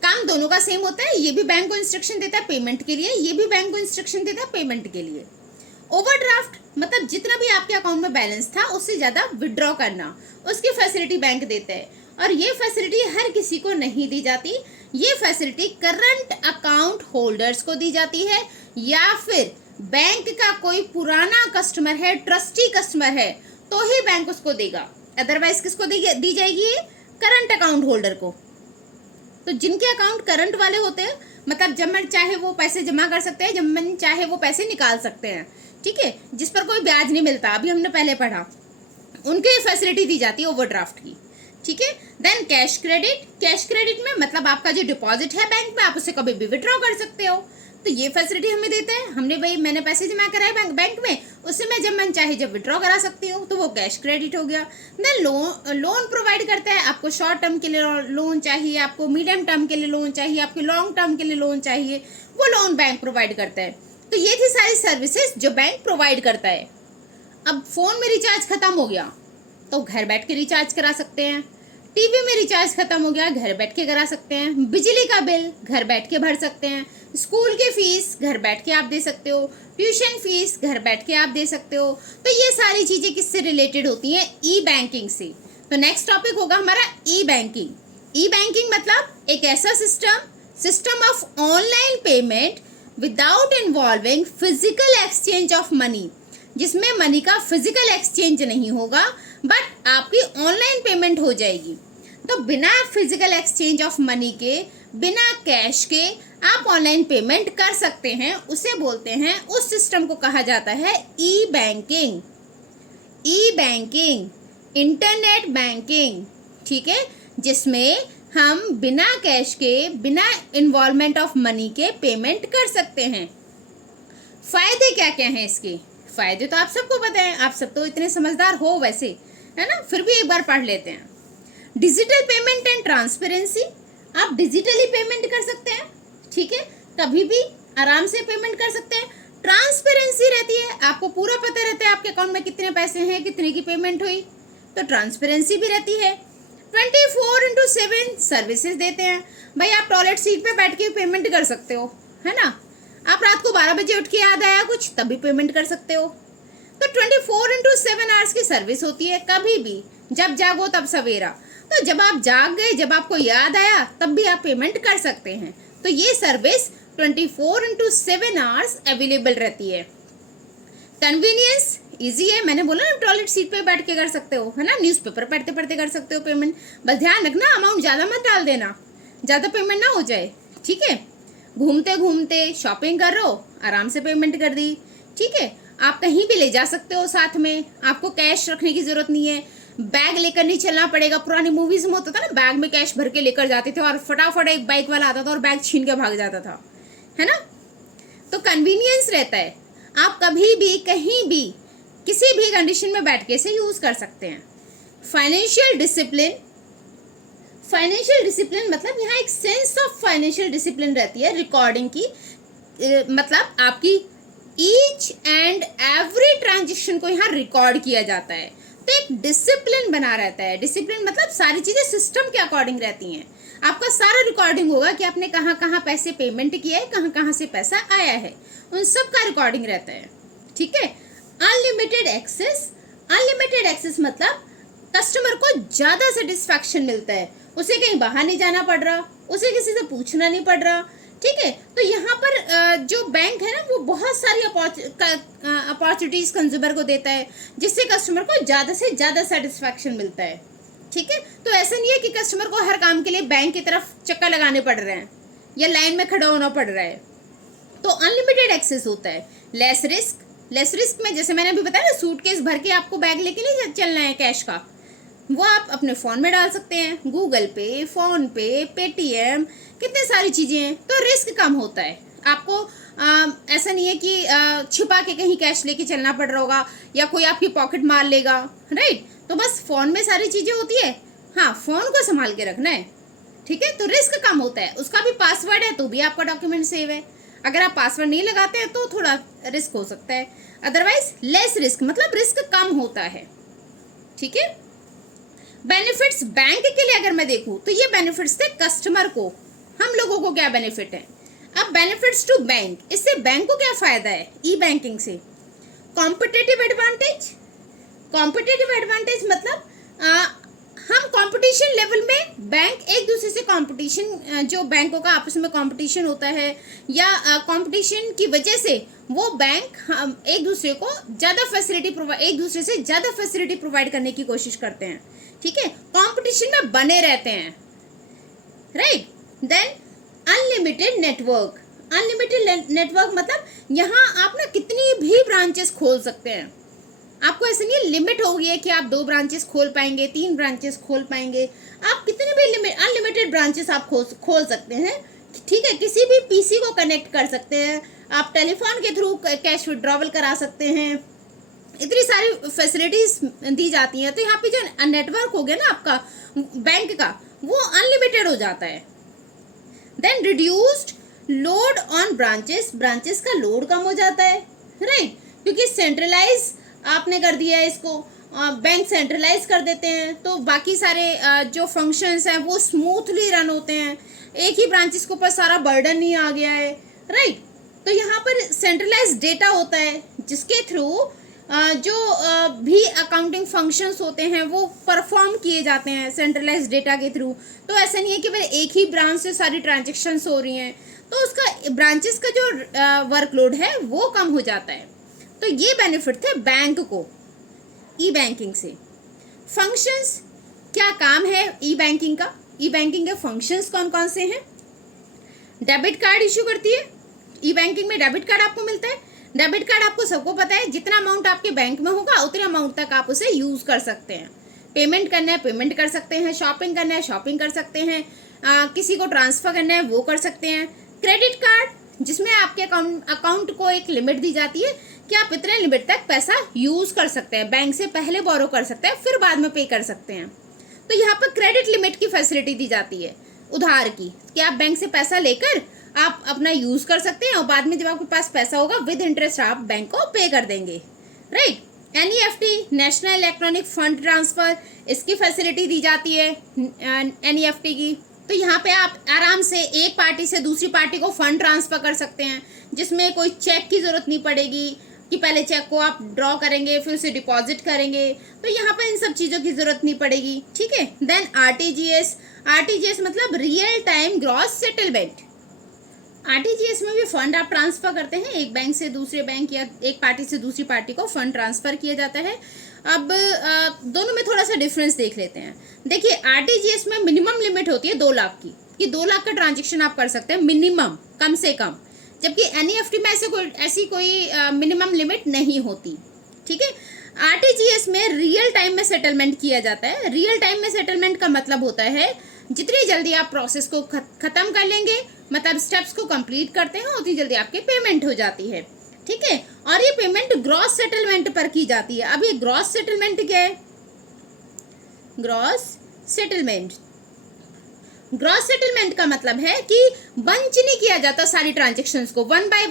काम दोनों का सेम होता है, ये भी बैंक को इंस्ट्रक्शन देता है पेमेंट के लिए, ये भी बैंक को इंस्ट्रक्शन देता है पेमेंट के लिए। ओवरड्राफ्ट मतलब जितना भी आपके अकाउंट में बैलेंस था उससे ज्यादा विड्रॉ करना, उसकी फैसिलिटी बैंक देता है, और ये फैसिलिटी हर किसी को नहीं दी जाती। ये फैसिलिटी करंट अकाउंट होल्डर्स को दी जाती है, या फिर बैंक का कोई पुराना कस्टमर है, ट्रस्टी कस्टमर है, तो ही बैंक उसको देगा, अदरवाइज किसको दी जाएगी? करंट अकाउंट होल्डर को। तो जिनके अकाउंट करंट वाले होते हैं, मतलब जब मन चाहे वो पैसे जमा कर सकते हैं, जब मन चाहे वो पैसे निकाल सकते हैं, ठीक है, जिस पर कोई ब्याज नहीं मिलता, अभी हमने पहले पढ़ा, उनके फैसिलिटी दी जाती है ओवरड्राफ्ट की, ठीक है। Then cash credit. Cash credit में मतलब आपका जो डिपॉजिट है बैंक में, आप उसे कभी भी विड्रॉ कर सकते हो, तो ये फैसिलिटी हमें देते हैं। हमने भाई मैंने पैसे जमा कराए बैंक में, उससे मैं जब मन चाहे जब विड्रॉ करा सकती हूँ, तो वो कैश क्रेडिट हो गया। देन लोन प्रोवाइड करता है, आपको शॉर्ट टर्म के लिए लोन चाहिए, आपको मीडियम टर्म के लिए लोन चाहिए, आपको लॉन्ग टर्म के लिए लोन चाहिए, वो लोन बैंक प्रोवाइड करता है। तो ये थी सारी सर्विसेज जो बैंक प्रोवाइड करता है। अब फोन में रिचार्ज खत्म हो गया तो घर बैठ के रिचार्ज करा सकते हैं, टीवी में रिचार्ज खत्म हो गया घर बैठ के करा सकते हैं, बिजली का बिल घर बैठ के भर सकते हैं, स्कूल के फीस घर बैठ के आप दे सकते हो, ट्यूशन फीस घर बैठ के आप दे सकते हो। तो ये सारी चीजें किससे रिलेटेड होती हैं? ई बैंकिंग से। तो नेक्स्ट टॉपिक होगा हमारा ई बैंकिंग। ई बैंकिंग मतलब एक ऐसा system of online payment without involving physical exchange of money, जिसमें मनी का फिजिकल एक्सचेंज नहीं होगा, बट आपकी ऑनलाइन पेमेंट हो जाएगी। तो बिना फिजिकल एक्सचेंज ऑफ मनी के, बिना कैश के आप ऑनलाइन पेमेंट कर सकते हैं, उसे बोलते हैं, उस सिस्टम को कहा जाता है ई बैंकिंग। ई बैंकिंग, इंटरनेट बैंकिंग, ठीक है, जिसमें हम बिना कैश के, बिना इन्वॉल्वमेंट ऑफ मनी के पेमेंट कर सकते हैं। फायदे क्या क्या हैं इसके? फायदे तो आप सबको पता है, आप सब तो इतने समझदार हो वैसे, है ना, फिर भी एक बार पढ़ लेते हैं। डिजिटल पेमेंट एंड ट्रांसपेरेंसी, आप डिजिटली पेमेंट कर सकते हैं, ठीक है, कभी भी आराम से पेमेंट कर सकते हैं। ट्रांसपेरेंसी रहती है, आपको पूरा पता रहता है आपके अकाउंट में कितने पैसे हैं, कितने की पेमेंट हुई, तो ट्रांसपेरेंसी भी रहती है। 24/7 सर्विसेज देते हैं, भाई आप टॉयलेट सीट पे बैठ के पेमेंट कर सकते हो, है ना, आप रात को 12 बजे उठ के याद आया कुछ, तब भी पेमेंट कर सकते हो। तो 24/7 आवर्स की सर्विस होती है, कभी भी जब जागो तब सवेरा। तो जब आप जाग गए, जब आपको याद आया, तब भी आप पेमेंट कर सकते हैं। तो ये सर्विस 24/7 आवर्स अवेलेबल रहती है। कन्वीनियंस इजी है, मैंने बोला ना, टॉयलेट सीट पे बैठ के कर सकते हो, है ना, न्यूज़पेपर पढ़ते पढ़ते कर सकते हो पेमेंट। बस ध्यान रखना अमाउंट ज़्यादा मत डाल देना, ज़्यादा पेमेंट ना हो जाए, ठीक है। घूमते घूमते शॉपिंग कर रो, आराम से पेमेंट कर दी, ठीक है। आप कहीं भी ले जा सकते हो साथ में, आपको कैश रखने की जरूरत नहीं है, बैग लेकर नहीं चलना पड़ेगा। पुरानी मूवीज में होता था ना, बैग में कैश भर के लेकर जाते थे और फटाफट एक बाइक वाला आता था और बैग छीन के भाग जाता था, है ना। तो कन्वीनियंस रहता है, आप कभी भी कहीं भी किसी भी कंडीशन में बैठ के इसे यूज कर सकते हैं। फाइनेंशियल डिसिप्लिन, फाइनेंशियल डिसिप्लिन मतलब यहाँ एक सेंस ऑफ फाइनेंशियल डिसिप्लिन रहती है रिकॉर्डिंग की, मतलब आपकी ईच एंड एवरी ट्रांजेक्शन को यहाँ रिकॉर्ड किया जाता है, तो एक डिसिप्लिन बना रहता है। डिसिप्लिन मतलब सारी चीजें सिस्टम के अकॉर्डिंग रहती हैं, आपका सारा रिकॉर्डिंग होगा कि आपने कहाँ कहाँ पैसे पेमेंट किया है, कहाँ कहाँ से पैसा आया है, उन सब का रिकॉर्डिंग रहता है, ठीक है। अनलिमिटेड एक्सेस, अनलिमिटेड एक्सेस मतलब कस्टमर को ज्यादा सेटिस्फैक्शन मिलता है, उसे कहीं बाहर नहीं जाना पड़ रहा, उसे किसी से पूछना नहीं पड़ रहा। ठीक है, तो यहाँ पर जो बैंक है ना वो बहुत सारी अपॉर्चुनिटीज कंज्यूमर को देता है, जिससे कस्टमर को ज्यादा से ज्यादा सेटिस्फैक्शन मिलता है। ठीक है, तो ऐसा नहीं है कि कस्टमर को हर काम के लिए बैंक की तरफ चक्कर लगाने पड़ रहे हैं या लाइन में खड़ा होना पड़ रहा है। तो अनलिमिटेड एक्सेस होता है, लेस रिस्क में जैसे मैंने अभी बताया ना, सूटकेस भर के आपको बैग लेके नहीं चलना है कैश का, वो आप अपने फ़ोन में डाल सकते हैं, गूगल पे, फ़ोन पे, पेटीएम, कितने सारी चीज़ें हैं। तो रिस्क कम होता है आपको। ऐसा नहीं है कि छिपा के कहीं कैश लेके चलना पड़ रहा होगा या कोई आपकी पॉकेट मार लेगा, राइट। तो बस फ़ोन में सारी चीज़ें होती है, हाँ, फ़ोन को संभाल के रखना है। ठीक है, तो रिस्क कम होता है। उसका भी पासवर्ड है तो भी आपका डॉक्यूमेंट सेव है। अगर आप पासवर्ड नहीं लगाते हैं तो थोड़ा रिस्क हो सकता है, अदरवाइज लेस रिस्क, मतलब रिस्क कम होता है। ठीक है, बेनिफिट्स बैंक के लिए अगर मैं देखूं तो ये बेनिफिट्स थे कस्टमर को, हम लोगों को क्या बेनिफिट है। अब बेनिफिट्स टू बैंक, इससे बैंक को क्या फायदा है ई बैंकिंग से। कॉम्पिटिटिव एडवांटेज मतलब हम कंपटीशन लेवल में बैंक एक दूसरे से कंपटीशन, जो बैंकों का आपस में कंपटीशन होता है या कंपटीशन की वजह से वो बैंक हम एक दूसरे को ज़्यादा फैसिलिटी प्रोवाइड करने की कोशिश करते हैं। ठीक है, कंपटीशन में बने रहते हैं, राइट। देन अनलिमिटेड नेटवर्क मतलब यहाँ आप ना कितनी भी ब्रांचेस खोल सकते हैं। आपको ऐसे नहीं लिमिट होगी है कि आप 2 ब्रांचेस खोल पाएंगे, 3 ब्रांचेस खोल पाएंगे, आप कितने भी अनलिमिटेड ब्रांचेस आप खोल सकते हैं। ठीक है, किसी भी पीसी को कनेक्ट कर सकते हैं, आप टेलीफोन के थ्रू कैश विड्रॉवल करा सकते हैं, इतनी सारी फैसिलिटीज दी जाती हैं। तो यहाँ पे जो नेटवर्क हो गया ना आपका बैंक का, वो अनलिमिटेड हो जाता है। Then reduced load on branches का लोड कम हो जाता है, राइट, क्योंकि सेंट्रलाइज आपने कर दिया है इसको, बैंक सेंट्रलाइज कर देते हैं तो बाकी सारे जो फंक्शंस हैं वो स्मूथली रन होते हैं, एक ही ब्रांचेस के ऊपर सारा बर्डन नहीं आ गया है, राइट। तो यहाँ पर सेंट्रलाइज डेटा होता है जिसके थ्रू जो भी अकाउंटिंग फंक्शंस होते हैं वो परफॉर्म किए जाते हैं सेंट्रलाइज डेटा के थ्रू। तो ऐसा नहीं है कि भाई एक ही ब्रांच से सारी ट्रांजेक्शन्स हो रही हैं, तो उसका ब्रांचेस का जो वर्कलोड है वो कम हो जाता है। तो ये बेनिफिट थे बैंक को ई बैंकिंग से। फंक्शंस, क्या काम है ई बैंकिंग का, ई बैंकिंग के फंक्शंस कौन कौन से हैं। डेबिट कार्ड इशू करती है ई बैंकिंग में, डेबिट कार्ड आपको मिलता है। डेबिट कार्ड आपको सबको पता है, जितना अमाउंट आपके बैंक में होगा उतने अमाउंट तक आप उसे यूज कर सकते हैं। पेमेंट करना है पेमेंट कर सकते हैं, शॉपिंग करना है शॉपिंग कर सकते हैं, किसी को ट्रांसफर करना है वो कर सकते हैं। क्रेडिट कार्ड, जिसमें आपके अकाउंट को एक लिमिट दी जाती है कि आप इतने लिमिट तक पैसा यूज कर सकते हैं, बैंक से पहले बोरो कर सकते हैं फिर बाद में पे कर सकते हैं। तो यहाँ पर क्रेडिट लिमिट की फैसिलिटी दी जाती है उधार की, कि आप बैंक से पैसा लेकर आप अपना यूज कर सकते हैं और बाद में जब आपके पास पैसा होगा विद इंटरेस्ट आप बैंक को पे कर देंगे, right. NEFT, national electronic fund transfer, इसकी फैसिलिटी दी जाती है NEFT की। तो यहाँ पे आप आराम से एक पार्टी से दूसरी पार्टी को फंड ट्रांसफर कर सकते हैं, जिसमें कोई चेक की जरूरत नहीं पड़ेगी कि पहले चेक को आप ड्रॉ करेंगे फिर उसे डिपॉजिट करेंगे। तो यहाँ पर इन सब चीज़ों की जरूरत नहीं पड़ेगी, ठीक है। देन RTGS मतलब real time gross settlement. RTGS में भी फंड आप ट्रांसफर करते हैं, एक बैंक से दूसरे बैंक या एक पार्टी से दूसरी पार्टी को फंड ट्रांसफर किया जाता है। अब दोनों में थोड़ा सा डिफरेंस देख लेते हैं। देखिए RTGS में मिनिमम लिमिट होती है 2 लाख की, कि 2 लाख का ट्रांजेक्शन आप कर सकते हैं मिनिमम, कम से कम, जबकि NEFT में ऐसी कोई मिनिमम लिमिट नहीं होती, ठीक है। RTGS में रियल टाइम में सेटलमेंट किया जाता है। रियल टाइम में सेटलमेंट का मतलब होता है जितनी जल्दी आप प्रोसेस को खत्म कर लेंगे, मतलब स्टेप्स को कंप्लीट करते हैं, उतनी जल्दी आपकी पेमेंट हो जाती है, ठीक है। और ये पेमेंट ग्रॉस सेटलमेंट पर की जाती है। अब ये ग्रॉस सेटलमेंट क्या है? ग्रॉस सेटलमेंट का मतलब है कि बंच नहीं किया जाता सारी ट्रांजेक्शन्स को, वन बाय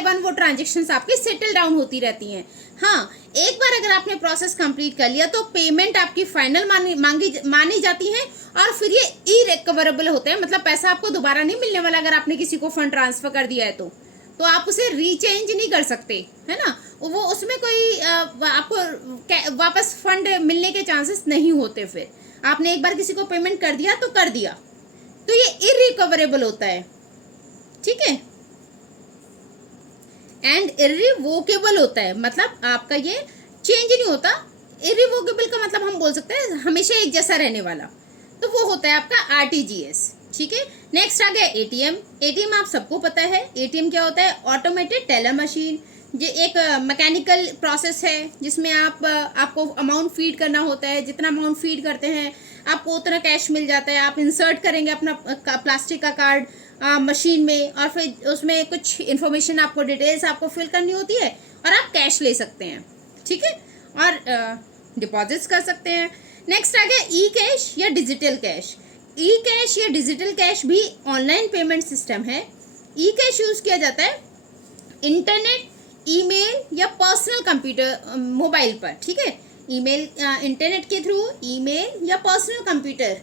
वन वो ट्रांजेक्शन्स आपकी सेटल डाउन होती रहती हैं। हाँ, एक बार अगर आपने प्रोसेस कंप्लीट कर लिया तो पेमेंट आपकी फाइनल मानी जाती है और फिर ये इरिकवरेबल होते हैं, मतलब पैसा आपको दोबारा नहीं मिलने वाला अगर आपने किसी को फंड ट्रांसफर कर दिया है तो। तो आप उसे रीचेंज नहीं कर सकते, है ना। वो उसमें कोई आपको वापस फंड मिलने के चांसेस नहीं होते। फिर आपने एक बार किसी को पेमेंट कर दिया तो कर दिया, तो ये इरिकवरेबल होता है, ठीक है। एंड इरिवोकेबल होता है, मतलब आपका ये चेंज नहीं होता। इरिवोकेबल का मतलब हम बोल सकते हैं हमेशा एक जैसा रहने वाला, तो वो होता है आपका आरटीजीएस, ठीक है। नेक्स्ट आ गया एटीएम। एटीएम आप सबको पता है, एटीएम क्या होता है, ऑटोमेटेड टेलर मशीन। ये एक मैकेनिकल प्रोसेस है जिसमें आपको अमाउंट फीड करना होता है, जितना अमाउंट फीड करते हैं आपको उतना कैश मिल जाता है। आप इंसर्ट करेंगे अपना प्लास्टिक का कार्ड मशीन में, और फिर उसमें कुछ इन्फॉर्मेशन आपको डिटेल्स आपको फिल करनी होती है और आप कैश ले सकते हैं, ठीक है, और डिपॉजिट्स कर सकते हैं। नेक्स्ट आ गया ई कैश या डिजिटल कैश। ई कैश या डिजिटल कैश भी ऑनलाइन पेमेंट सिस्टम है। ई कैश यूज किया जाता है इंटरनेट, ईमेल या पर्सनल कंप्यूटर मोबाइल पर, ठीक है। ईमेल इंटरनेट के थ्रू, ईमेल या पर्सनल कंप्यूटर,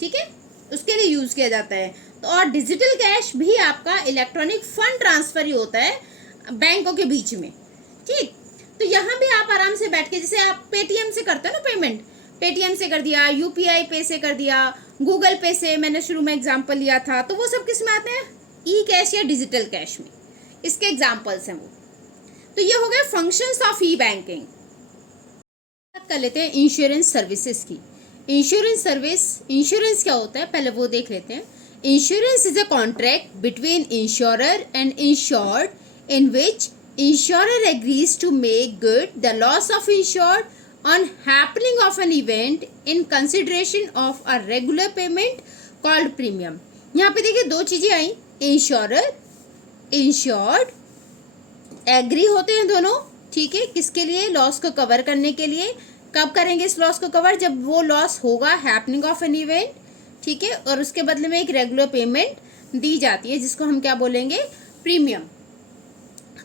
ठीक है, उसके लिए यूज किया जाता है। तो और डिजिटल कैश भी आपका इलेक्ट्रॉनिक फंड ट्रांसफर ही होता है बैंकों के बीच में, ठीक। तो यहाँ भी आप आराम से बैठ के, जैसे आप पेटीएम से करते हो ना पेमेंट, पेटीएम से कर दिया, यूपीआई पे से कर दिया, गूगल पे से, मैंने शुरू में एग्जांपल लिया था, तो वो सब किस में आते हैं, ई कैश या डिजिटल कैश में। इसके एग्जांपल्स हैं वो। तो ये हो गए फंक्शंस ऑफ ई बैंकिंग। बात कर लेते हैं इंश्योरेंस सर्विसेज की। इंश्योरेंस सर्विस, इंश्योरेंस क्या होता है पहले वो देख लेते हैं। Insurance is a contract between insurer and insured in which insurer agrees to make good the loss of insured on happening of an event in consideration of a regular payment called premium। यहाँ पे देखिए दो चीजें आई, insurer, insured, agree होते हैं दोनों, ठीक है, किसके लिए, लॉस को कवर करने के लिए। कब करेंगे इस लॉस को कवर, जब वो लॉस होगा हैपनिंग ऑफ एन इवेंट, ठीक है, और उसके बदले में एक रेगुलर पेमेंट दी जाती है जिसको हम क्या बोलेंगे, प्रीमियम।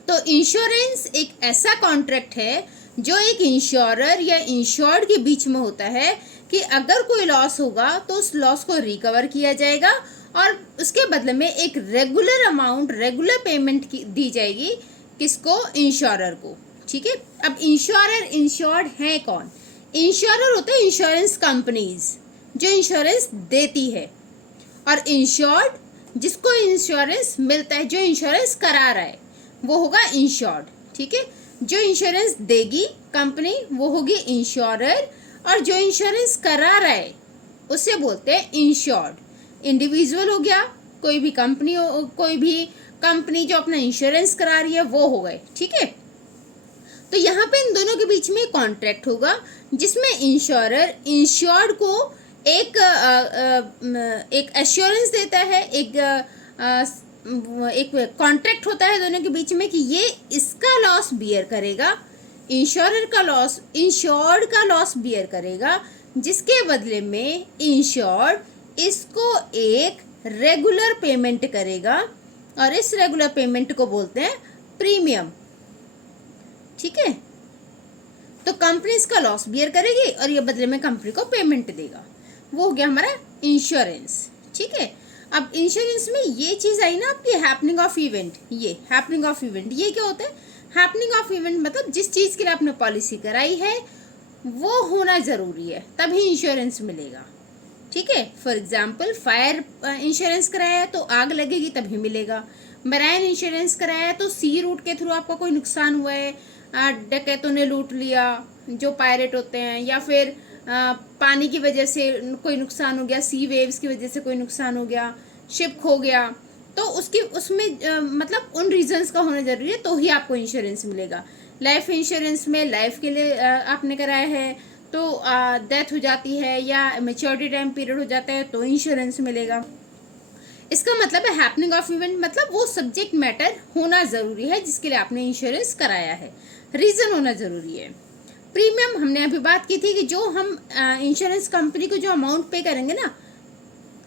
तो इंश्योरेंस एक ऐसा कॉन्ट्रैक्ट है जो एक इंश्योरर या इंश्योर्ड के बीच में होता है कि अगर कोई लॉस होगा तो उस लॉस को रिकवर किया जाएगा और उसके बदले में एक रेगुलर अमाउंट, रेगुलर पेमेंट दी जाएगी, किसको, इंश्योरर को, ठीक है। अब इंश्योरर, इंश्योर्ड है कौन, इंश्योरर होते हैं इंश्योरेंस कंपनीज जो इंश्योरेंस देती है, और इंश्योर्ड जिसको इंश्योरेंस मिलता है, जो इंश्योरेंस करा रहा है वो होगा इंश्योर्ड, ठीक है। जो इंश्योरेंस देगी कंपनी वो होगी इंश्योरर, और जो इंश्योरेंस करा रहा है उसे बोलते हैं इंश्योर्ड। इंडिविजुअल हो गया, कोई भी कंपनी हो, कोई भी कंपनी जो अपना इंश्योरेंस करा रही है वो हो गए, ठीक है। तो यहाँ पे इन दोनों के बीच में कॉन्ट्रैक्ट होगा जिसमें इंश्योरर इंश्योर्ड को एक एश्योरेंस देता है, एक कॉन्ट्रैक्ट होता है दोनों के बीच में कि ये इसका लॉस बियर करेगा, इंश्योरर का लॉस, इंश्योर्ड का लॉस बियर करेगा, जिसके बदले में इंश्योर्ड इसको एक रेगुलर पेमेंट करेगा, और इस रेगुलर पेमेंट को बोलते हैं प्रीमियम, ठीक है। तो कंपनी इसका लॉस बियर करेगी और ये बदले में कंपनी को पेमेंट देगा, वो हो गया हमारा इंश्योरेंस, ठीक है। अब इंश्योरेंस में ये चीज आई ना आपकी हैपनिंग ऑफ इवेंट, ये हैपनिंग ऑफ इवेंट, ये क्या होता है, हैपनिंग ऑफ इवेंट मतलब जिस चीज के लिए आपने पॉलिसी कराई है वो होना जरूरी है तभी इंश्योरेंस मिलेगा, ठीक है। फॉर एग्जाम्पल फायर इंश्योरेंस कराया है तो आग लगेगी तभी मिलेगा, मैराइन इंश्योरेंस कराया है तो सी रूट के थ्रू आपका कोई नुकसान हुआ है, डकैतों ने लूट लिया, जो पायरेट होते हैं, या फिर पानी की वजह से कोई नुकसान हो गया, सी वेव्स की वजह से कोई नुकसान हो गया, शिप खो गया, तो उसमें मतलब उन रीजंस का होना जरूरी है तो ही आपको इंश्योरेंस मिलेगा। लाइफ इंश्योरेंस में लाइफ के लिए आपने कराया है तो डेथ हो जाती है या मैच्योरिटी टाइम पीरियड हो जाता है तो इंश्योरेंस मिलेगा। इसका मतलब है हैपनिंग ऑफ इवेंट मतलब वो सब्जेक्ट मैटर होना जरूरी है जिसके लिए आपने इंश्योरेंस कराया है, रीजन होना जरूरी है। प्रीमियम हमने अभी बात की थी कि जो हम इंश्योरेंस कंपनी को जो अमाउंट पे करेंगे ना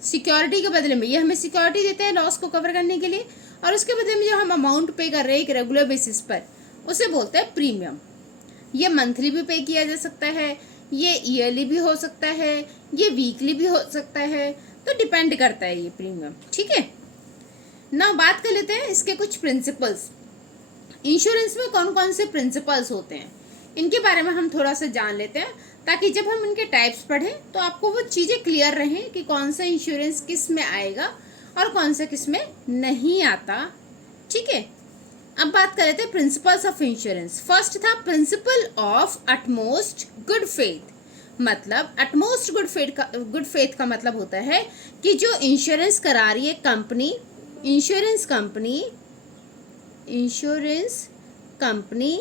सिक्योरिटी के बदले में, ये हमें सिक्योरिटी देता है लॉस को कवर करने के लिए, और उसके बदले में जो हम अमाउंट पे कर रहे हैं एक रेगुलर बेसिस पर उसे बोलते हैं प्रीमियम। ये मंथली भी पे किया जा सकता है, ये ईयरली भी हो सकता है, ये वीकली भी हो सकता है, तो डिपेंड करता है ये प्रीमियम, ठीक है। ना बात कर लेते हैं इसके कुछ प्रिंसिपल्स। इंश्योरेंस में कौन कौन से प्रिंसिपल्स होते हैं इनके बारे में हम थोड़ा सा जान लेते हैं, ताकि जब हम इनके टाइप्स पढ़ें तो आपको वो चीज़ें क्लियर रहें कि कौन सा इंश्योरेंस किस में आएगा और कौन सा किस में नहीं आता। ठीक है, अब बात कर लेते हैं प्रिंसिपल्स ऑफ इंश्योरेंस। फर्स्ट था principle of utmost good faith. मतलब अटमोस्ट गुड फेथ का मतलब होता है कि जो इंश्योरेंस करा रही है कंपनी, इंश्योरेंस कंपनी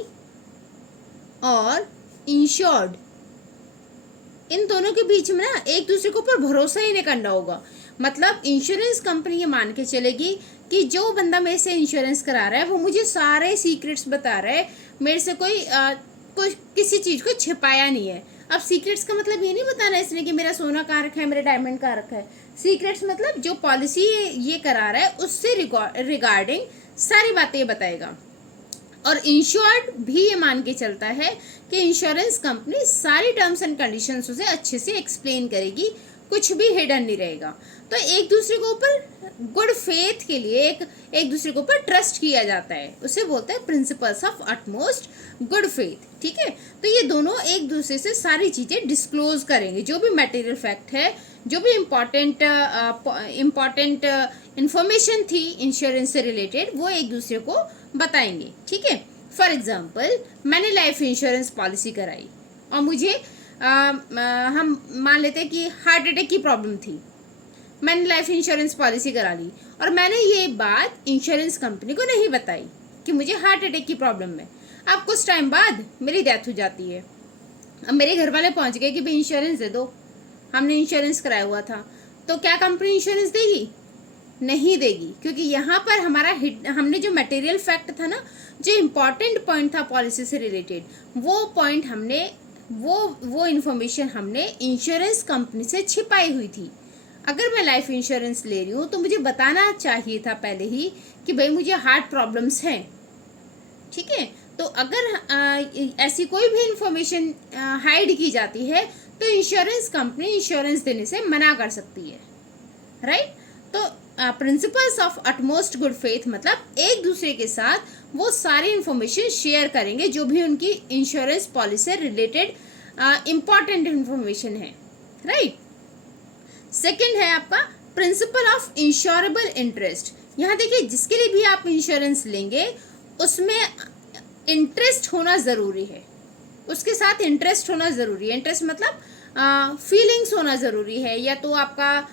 और इंश्योर्ड, इन दोनों के बीच में ना एक दूसरे के ऊपर भरोसा ही नहीं करना होगा। मतलब इंश्योरेंस कंपनी ये मान के चलेगी कि जो बंदा मेरे से इंश्योरेंस करा रहा है वो मुझे सारे सीक्रेट्स बता रहा है, मेरे से कोई किसी चीज़ को छिपाया नहीं है। अब सीक्रेट्स का मतलब ये नहीं बताना इसने कि मेरा सोना कहाँ रखा है, मेरा डायमंड कहाँ रखा है। सीक्रेट्स मतलब जो पॉलिसी ये करा रहा है उससे रिगार्डिंग सारी बातें ये बताएगा। और इंश्योर्ड भी ये मान के चलता है कि इंश्योरेंस कंपनी सारी टर्म्स एंड कंडीशंस उसे अच्छे से एक्सप्लेन करेगी, कुछ भी हिडन नहीं रहेगा। तो एक दूसरे के ऊपर गुड फेथ के लिए एक दूसरे के ऊपर ट्रस्ट किया जाता है, उसे बोलते हैं principles of utmost good faith. ठीक है, तो ये दोनों एक दूसरे से सारी चीज़ें डिस्क्लोज करेंगे, जो भी मटेरियल फैक्ट है, जो भी इम्पॉर्टेंट इंफॉर्मेशन थी इंश्योरेंस से रिलेटेड, वो एक दूसरे को बताएंगे। ठीक है, फॉर एग्जाम्पल मैंने लाइफ इंश्योरेंस पॉलिसी कराई और मुझे हम मान लेते हैं कि हार्ट अटैक की प्रॉब्लम थी, मैंने लाइफ इंश्योरेंस पॉलिसी करा ली और मैंने ये बात इंश्योरेंस कंपनी को नहीं बताई कि मुझे हार्ट अटैक की प्रॉब्लम है। अब कुछ टाइम बाद मेरी डेथ हो जाती है, अब मेरे घर वाले पहुंच गए कि भाई इंश्योरेंस दे दो, हमने इंश्योरेंस कराया हुआ था। तो क्या कंपनी इंश्योरेंस देगी? नहीं देगी, क्योंकि यहाँ पर हमने जो मटेरियल फैक्ट था ना, जो इम्पोर्टेंट पॉइंट था पॉलिसी से रिलेटेड, वो पॉइंट हमने वो इन्फॉर्मेशन हमने इंश्योरेंस कंपनी से छिपाई हुई थी। अगर मैं लाइफ इंश्योरेंस ले रही हूँ तो मुझे बताना चाहिए था पहले ही कि भाई मुझे हार्ट प्रॉब्लम्स हैं। ठीक है, तो अगर ऐसी कोई भी इंफॉर्मेशन हाइड की जाती है तो इंश्योरेंस कंपनी इंश्योरेंस देने से मना कर सकती है, राइट। तो principles of utmost good faith मतलब एक दूसरे के साथ वो सारी इंफॉर्मेशन शेयर करेंगे जो भी उनकी इंश्योरेंस पॉलिसी से रिलेटेड इंपॉर्टेंट इंफॉर्मेशन है, राइट। सेकंड है आपका प्रिंसिपल ऑफ इंश्योरेबल इंटरेस्ट। यहाँ देखिए, जिसके लिए भी आप इंश्योरेंस लेंगे उसमें इंटरेस्ट होना ज़रूरी है, उसके साथ इंटरेस्ट होना ज़रूरी है। इंटरेस्ट मतलब फीलिंग्स होना ज़रूरी है, या तो आपका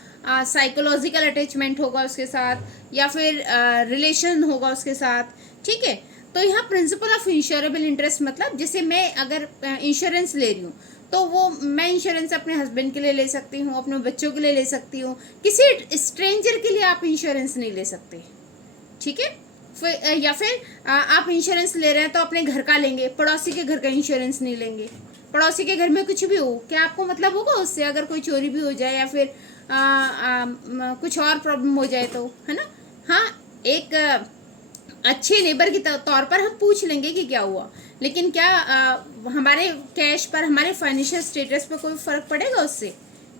साइकोलॉजिकल अटैचमेंट होगा उसके साथ, या फिर रिलेशन होगा उसके साथ। ठीक है, तो यहाँ प्रिंसिपल ऑफ इंश्योरेबल इंटरेस्ट मतलब जैसे मैं अगर इंश्योरेंस ले रही हूँ तो वो मैं इंश्योरेंस अपने हस्बैंड के लिए ले सकती हूँ, अपने बच्चों के लिए ले सकती हूँ, किसी स्ट्रेंजर के लिए आप इंश्योरेंस नहीं ले सकते। ठीक है, या फिर आप इंश्योरेंस ले रहे हैं तो अपने घर का लेंगे, पड़ोसी के घर का इंश्योरेंस नहीं लेंगे। पड़ोसी के घर में कुछ भी हो, क्या आपको मतलब होगा उससे? अगर कोई चोरी भी हो जाए या फिर कुछ और प्रॉब्लम हो जाए तो, है ना। हाँ, एक अच्छे नेबर के तौर पर हम पूछ लेंगे कि क्या हुआ, लेकिन क्या हमारे कैश पर, हमारे फाइनेंशियल स्टेटस पर कोई फर्क पड़ेगा उससे?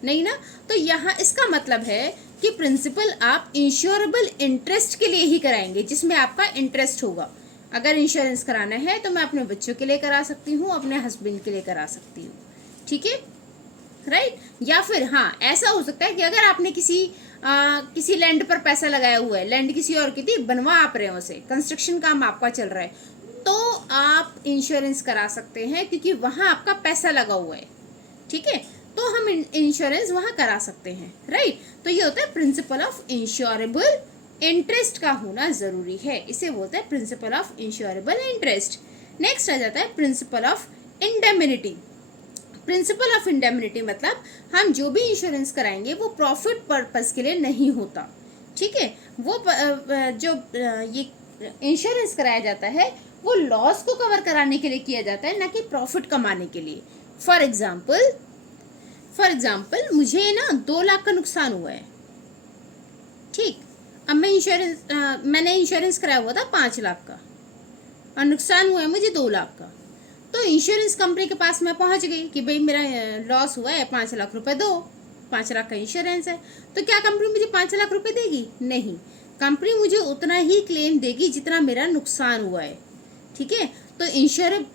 नहीं ना। तो यहाँ इसका मतलब है कि प्रिंसिपल आप इंश्योरेबल इंटरेस्ट के लिए ही कराएंगे, जिसमें आपका इंटरेस्ट होगा। अगर इंश्योरेंस कराना है तो मैं अपने बच्चों के लिए करा सकती हूँ, अपने हस्बैंड के लिए करा सकती हूँ। ठीक है, राइट। या फिर हाँ, ऐसा हो सकता है कि अगर आपने किसी लैंड पर पैसा लगाया हुआ है, लैंड किसी और की थी, बनवा आप रहे हो उसे, कंस्ट्रक्शन काम आपका चल रहा है, तो आप इंश्योरेंस करा सकते हैं क्योंकि वहाँ आपका पैसा लगा हुआ है। ठीक है, तो हम इंश्योरेंस वहाँ करा सकते हैं, राइट। तो ये होता है प्रिंसिपल ऑफ इंश्योरेबल इंटरेस्ट का होना ज़रूरी है, इसे बोलते हैं principle of insurable interest. Next आ जाता है principle of indemnity. Principle of indemnity मतलब हम जो भी इंश्योरेंस कराएंगे वो प्रॉफिट पर्पस के लिए नहीं होता। ठीक है, वो जो ये इंश्योरेंस कराया जाता है वो लॉस को कवर कराने के लिए किया जाता है, ना कि प्रॉफिट कमाने के लिए। फॉर एग्जाम्पल मुझे ना 2 लाख का नुकसान हुआ है। ठीक, अब मैंने इंश्योरेंस कराया हुआ था 5 लाख का और नुकसान हुआ है मुझे 2 लाख का। तो इंश्योरेंस कंपनी के पास मैं पहुंच गई कि भाई मेरा लॉस हुआ है, 5 लाख रुपए दो, 5 लाख का इंश्योरेंस है। तो क्या कंपनी मुझे 5 लाख रुपए देगी? नहीं। कंपनी मुझे उतना ही क्लेम देगी जितना मेरा नुकसान हुआ है, ठीक है। तो इंश्योरेंस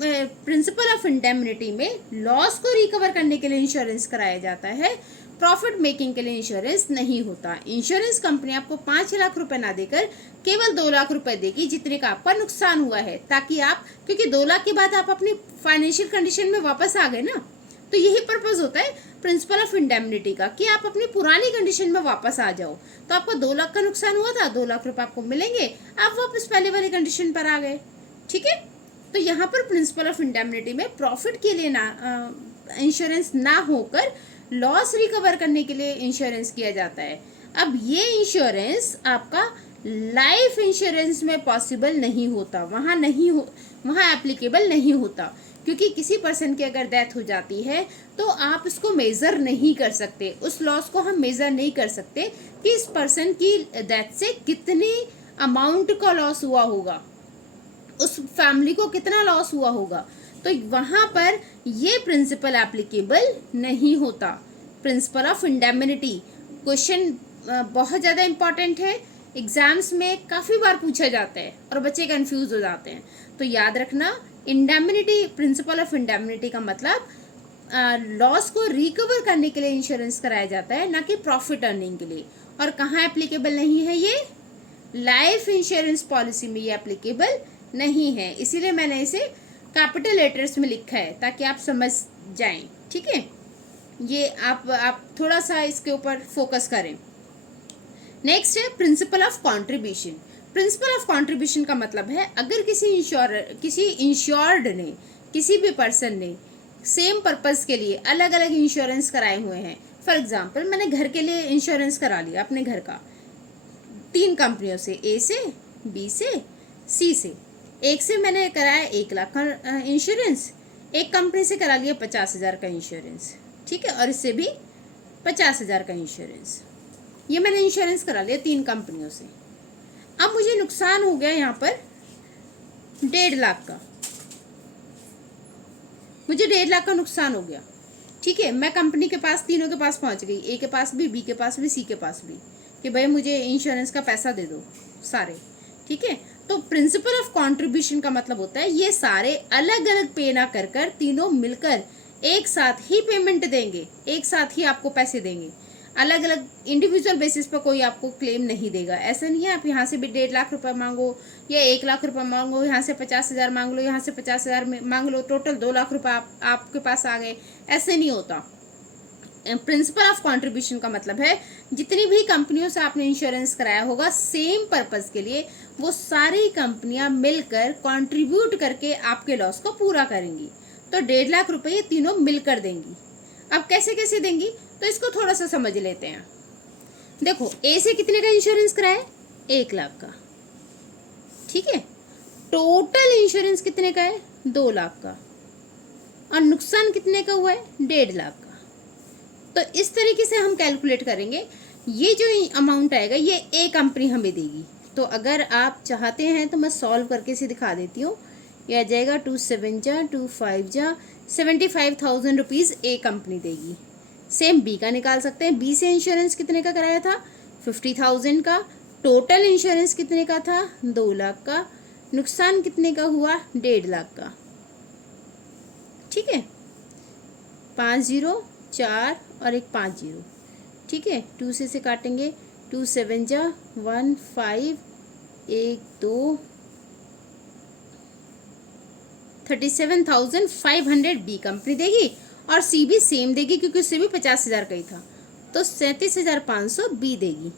प्रिंसिपल ऑफ इंडेमनिटी में लॉस को रिकवर करने के लिए इंश्योरेंस कराया जाता है, प्रॉफिट मेकिंग के लिए इंश्योरेंस नहीं होता। इंश्योरेंस कंपनी आपको 5 लाख रुपए ना देकर केवल 2 लाख रुपए देगी जितने का आपका नुकसान हुआ है, ताकि आप, क्योंकि 2 लाख के बाद आप अपनी फाइनेंशियल कंडीशन में वापस आ गए ना, तो यही पर्पज होता है प्रिंसिपल ऑफ इंडेमनिटी का, कि आप अपनी पुरानी कंडीशन में वापस आ जाओ। तो आपको 2 लाख का नुकसान हुआ था, 2 लाख रुपए आपको मिलेंगे, आप वापस पहले वाली कंडीशन पर आ गए, ठीक है। तो यहाँ पर प्रिंसिपल ऑफ इंडेमनिटी में प्रॉफिट के लिए ना इंश्योरेंस ना होकर लॉस रिकवर करने के लिए इंश्योरेंस किया जाता है। अब ये इंश्योरेंस आपका लाइफ इंश्योरेंस में पॉसिबल नहीं होता, वहाँ एप्लीकेबल नहीं होता, क्योंकि किसी पर्सन की अगर डेथ हो जाती है तो आप उसको मेज़र नहीं कर सकते, उस लॉस को हम मेज़र नहीं कर सकते कि इस पर्सन की डेथ से कितनी अमाउंट का लॉस हुआ होगा, उस फैमिली को कितना लॉस हुआ होगा। तो वहाँ पर ये प्रिंसिपल एप्लीकेबल नहीं होता। प्रिंसिपल ऑफ इंडेमनिटी क्वेश्चन बहुत ज़्यादा इम्पॉर्टेंट है, एग्जाम्स में काफ़ी बार पूछा जाता है और बच्चे कंफ्यूज हो जाते हैं। तो याद रखना, इंडेमनिटी, प्रिंसिपल ऑफ इंडेमनिटी का मतलब लॉस को रिकवर करने के लिए इंश्योरेंस कराया जाता है, ना कि प्रॉफिट अर्निंग के लिए। और कहाँ एप्लीकेबल नहीं है ये? लाइफ इंश्योरेंस पॉलिसी में ये एप्लीकेबल नहीं है, इसीलिए मैंने इसे कैपिटल लेटर्स में लिखा है ताकि आप समझ जाएं, ठीक है। ये आप थोड़ा सा इसके ऊपर फोकस करें। नेक्स्ट है principle of contribution. Principle of contribution का मतलब है, अगर किसी इंश्योर्ड ने, किसी भी पर्सन ने सेम पर्पस के लिए अलग अलग इंश्योरेंस कराए हुए हैं। फॉर एग्जांपल, मैंने घर के लिए इंश्योरेंस करा लिया अपने घर का 3 कंपनियों से, ए से, बी से, सी से। एक से मैंने कराया 1 लाख का इंश्योरेंस, एक कंपनी से करा लिया 50,000 का इंश्योरेंस, ठीक है, और इससे भी 50,000 का इंश्योरेंस। ये मैंने इंश्योरेंस करा लिया 3 कंपनियों से। अब मुझे नुकसान हो गया यहाँ पर 1.5 लाख का, मुझे 1.5 लाख का नुकसान हो गया, ठीक है। मैं कंपनी के पास, तीनों के पास पहुँच गई, ए के पास भी, बी के पास भी, सी के पास भी, कि भाई मुझे इंश्योरेंस का पैसा दे दो सारे, ठीक है। तो प्रिंसिपल ऑफ कंट्रीब्यूशन का मतलब होता है ये सारे अलग अलग पे ना कर कर तीनों मिलकर एक साथ ही पेमेंट देंगे, एक साथ ही आपको पैसे देंगे। अलग अलग इंडिविजुअल बेसिस पर कोई आपको क्लेम नहीं देगा। ऐसा नहीं है आप यहाँ से भी 1.5 लाख रुपए मांगो या 1 लाख रुपए मांगो, यहाँ से 50,000 मांग लो, यहाँ से 50,000 मांग लो, टोटल 2 लाख रुपए आपके पास आ गए, ऐसे नहीं होता। प्रिंसिपल ऑफ कंट्रीब्यूशन का मतलब है जितनी भी कंपनियों से आपने इंश्योरेंस कराया होगा सेम पर्पस के लिए, वो सारी कंपनियां मिलकर कंट्रीब्यूट करके आपके लॉस को पूरा करेंगी। तो 1.5 लाख रुपए ये तीनों मिलकर देंगी। अब कैसे कैसे देंगी, तो इसको थोड़ा सा समझ लेते हैं। देखो, ए से कितने का इंश्योरेंस कराया? 1 लाख का, ठीक है। टोटल इंश्योरेंस कितने का है? 2 लाख का, और नुकसान कितने का हुआ है? 1.5 लाख का। तो इस तरीके से हम कैलकुलेट करेंगे, ये जो अमाउंट आएगा ये ए कंपनी हमें देगी। तो अगर आप चाहते हैं तो मैं सॉल्व करके इसे दिखा देती हूँ। यह आ जाएगा 2 7 जा 2 5 जा 75,000 रुपीज़ ए कंपनी देगी। सेम बी का निकाल सकते हैं। बी से इंश्योरेंस कितने का कराया था? 50,000 का। टोटल इंश्योरेंस कितने का था? 2 लाख का। नुकसान कितने का हुआ? 1.5 लाख का, ठीक है। 5 0 4 और एक 5 0, ठीक है। 2 से काटेंगे, 2 7 जा 1 5 1 2 37,500 बी कंपनी देगी, और सी भी सेम देगी क्योंकि उससे भी 50,000 का ही था, तो 37,500 बी देगी।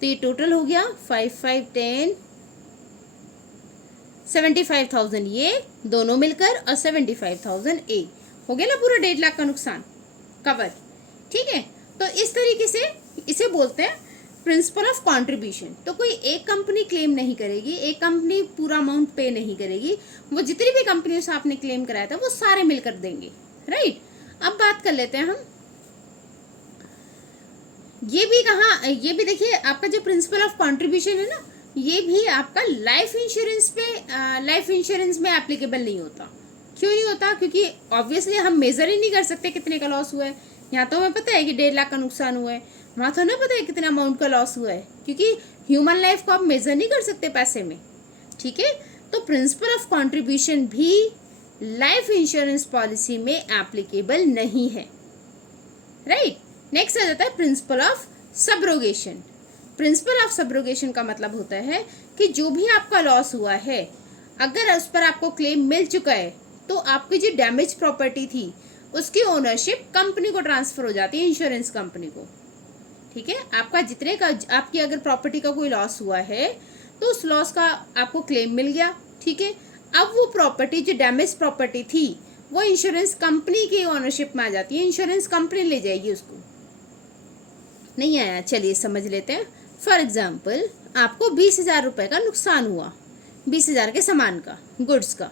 तो ये टोटल हो गया 5 5 10 75,000 ये दोनों मिलकर, और 75,000 ए, हो गया ना पूरा 1.5 लाख का नुकसान कवर, ठीक है। तो इस तरीके से इसे बोलते हैं प्रिंसिपल ऑफ कंट्रीब्यूशन। तो कोई एक कंपनी क्लेम नहीं करेगी, एक कंपनी पूरा अमाउंट पे नहीं करेगी, वो जितनी भी कंपनियों से आपने क्लेम कराया था वो सारे मिलकर देंगे, राइट। अब बात कर लेते हैं हम, ये भी कहाँ, ये भी देखिए आपका जो प्रिंसिपल ऑफ कंट्रीब्यूशन है ना, ये भी आपका लाइफ इंश्योरेंस पे, लाइफ इंश्योरेंस में एप्लीकेबल नहीं होता। क्यों नहीं होता? क्योंकि ऑब्वियसली हम मेजर ही नहीं कर सकते कितने का लॉस हुआ है। यहाँ तो हमें पता है कि 1.5 लाख का नुकसान हुआ है, वहाँ तो नहीं पता है कितना अमाउंट का लॉस हुआ है, क्योंकि ह्यूमन लाइफ को आप मेजर नहीं कर सकते पैसे में, ठीक है। तो प्रिंसिपल ऑफ कंट्रीब्यूशन भी लाइफ इंश्योरेंस पॉलिसी में एप्लीकेबल नहीं है, राइट। नेक्स्ट आ जाता है principle of subrogation. Principle of subrogation का मतलब होता है कि जो भी आपका लॉस हुआ है, अगर उस पर आपको क्लेम मिल चुका है, तो आपकी जो डैमेज प्रॉपर्टी थी उसकी ओनरशिप कंपनी को ट्रांसफर हो जाती है, इंश्योरेंस कंपनी को, ठीक है। आपका जितने का, आपकी अगर प्रॉपर्टी का कोई लॉस हुआ है तो उस लॉस का आपको क्लेम मिल गया, ठीक है। अब वो प्रॉपर्टी जो डैमेज प्रॉपर्टी थी वो इंश्योरेंस कंपनी की ओनरशिप में आ जाती है, इंश्योरेंस कंपनी ले जाएगी उसको। नहीं आया, चलिए समझ लेते हैं। फॉर एग्जाम्पल, आपको 20,000 रुपये का नुकसान हुआ, 20,000 के सामान का, गुड्स का,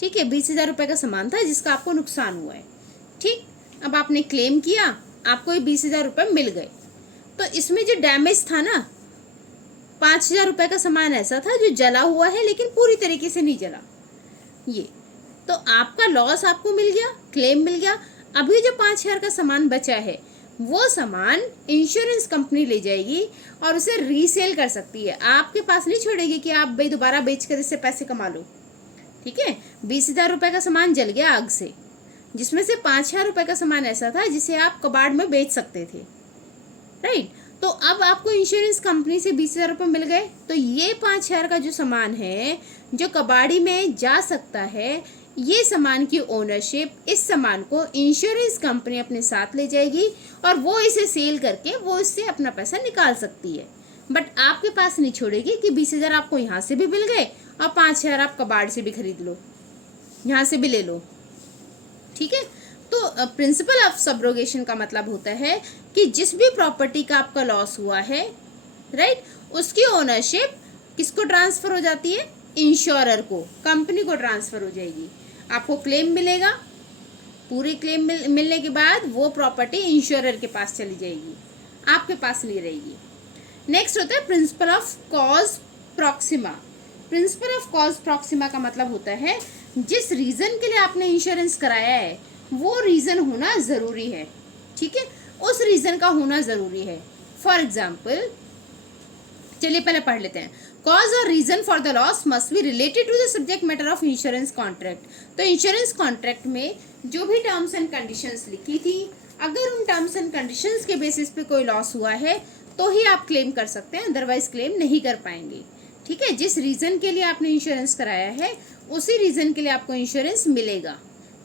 ठीक है। 20,000 रुपये का सामान था जिसका आपको नुकसान हुआ है, ठीक। अब आपने क्लेम किया, आपको ये 20,000 रुपये मिल गए। तो इसमें जो डैमेज था ना, 5,000 रुपये का सामान ऐसा था जो जला हुआ है लेकिन पूरी तरीके से नहीं जला, ये तो आपका लॉस आपको मिल गया, क्लेम मिल गया। अभी जो 5,000 का सामान बचा है वो सामान इंश्योरेंस कंपनी ले जाएगी और उसे रीसेल कर सकती है, आपके पास नहीं छोड़ेगी कि आप भाई दोबारा बेचकर इससे पैसे कमा लो, ठीक है। 20,000 रुपये का सामान जल गया आग से, जिसमें से 5,000 रुपये का सामान ऐसा था जिसे आप कबाड़ में बेच सकते थे, राइट। तो अब आपको इंश्योरेंस कंपनी से 20,000 रुपये मिल गए, तो ये 5,000 का जो सामान है जो कबाड़ी में जा सकता है, ये सामान की ओनरशिप, इस सामान को इंश्योरेंस कंपनी अपने साथ ले जाएगी और वो इसे सेल करके वो इससे अपना पैसा निकाल सकती है, बट आपके पास नहीं छोड़ेगी कि 20,000 आपको यहाँ से भी मिल गए और 5,000 आप कबाड़ से भी खरीद लो, यहाँ से भी ले लो, ठीक है। तो प्रिंसिपल ऑफ सब्रोगेशन का मतलब होता है कि जिस भी प्रॉपर्टी का आपका लॉस हुआ है, राइट, उसकी ओनरशिप किसको ट्रांसफर हो जाती है, इंश्योरर को, कंपनी को ट्रांसफर हो जाएगी। आपको क्लेम मिलेगा, पूरी क्लेम मिलने के बाद वो प्रॉपर्टी इंश्योरर के पास चली जाएगी, आपके पास नहीं रहेगी। नेक्स्ट होता है principle of cause Proxima. Principle of cause Proxima का मतलब होता है जिस रीजन के लिए आपने इंश्योरेंस कराया है वो रीजन होना जरूरी है, ठीक है, उस रीजन का होना जरूरी है। फॉर एग्जाम्पल, चलिए पहले पढ़ लेते हैं। कॉज और reason for the loss must be related to the subject matter of insurance contract. तो इंश्योरेंस कॉन्ट्रैक्ट में जो भी टर्म्स एंड कंडीशंस लिखी थी, अगर उन टर्म्स एंड कंडीशंस के बेसिस पे कोई लॉस हुआ है तो ही आप क्लेम कर सकते हैं, अदरवाइज क्लेम नहीं कर पाएंगे, ठीक है। जिस रीजन के लिए आपने इंश्योरेंस कराया है उसी रीजन के लिए आपको इंश्योरेंस मिलेगा।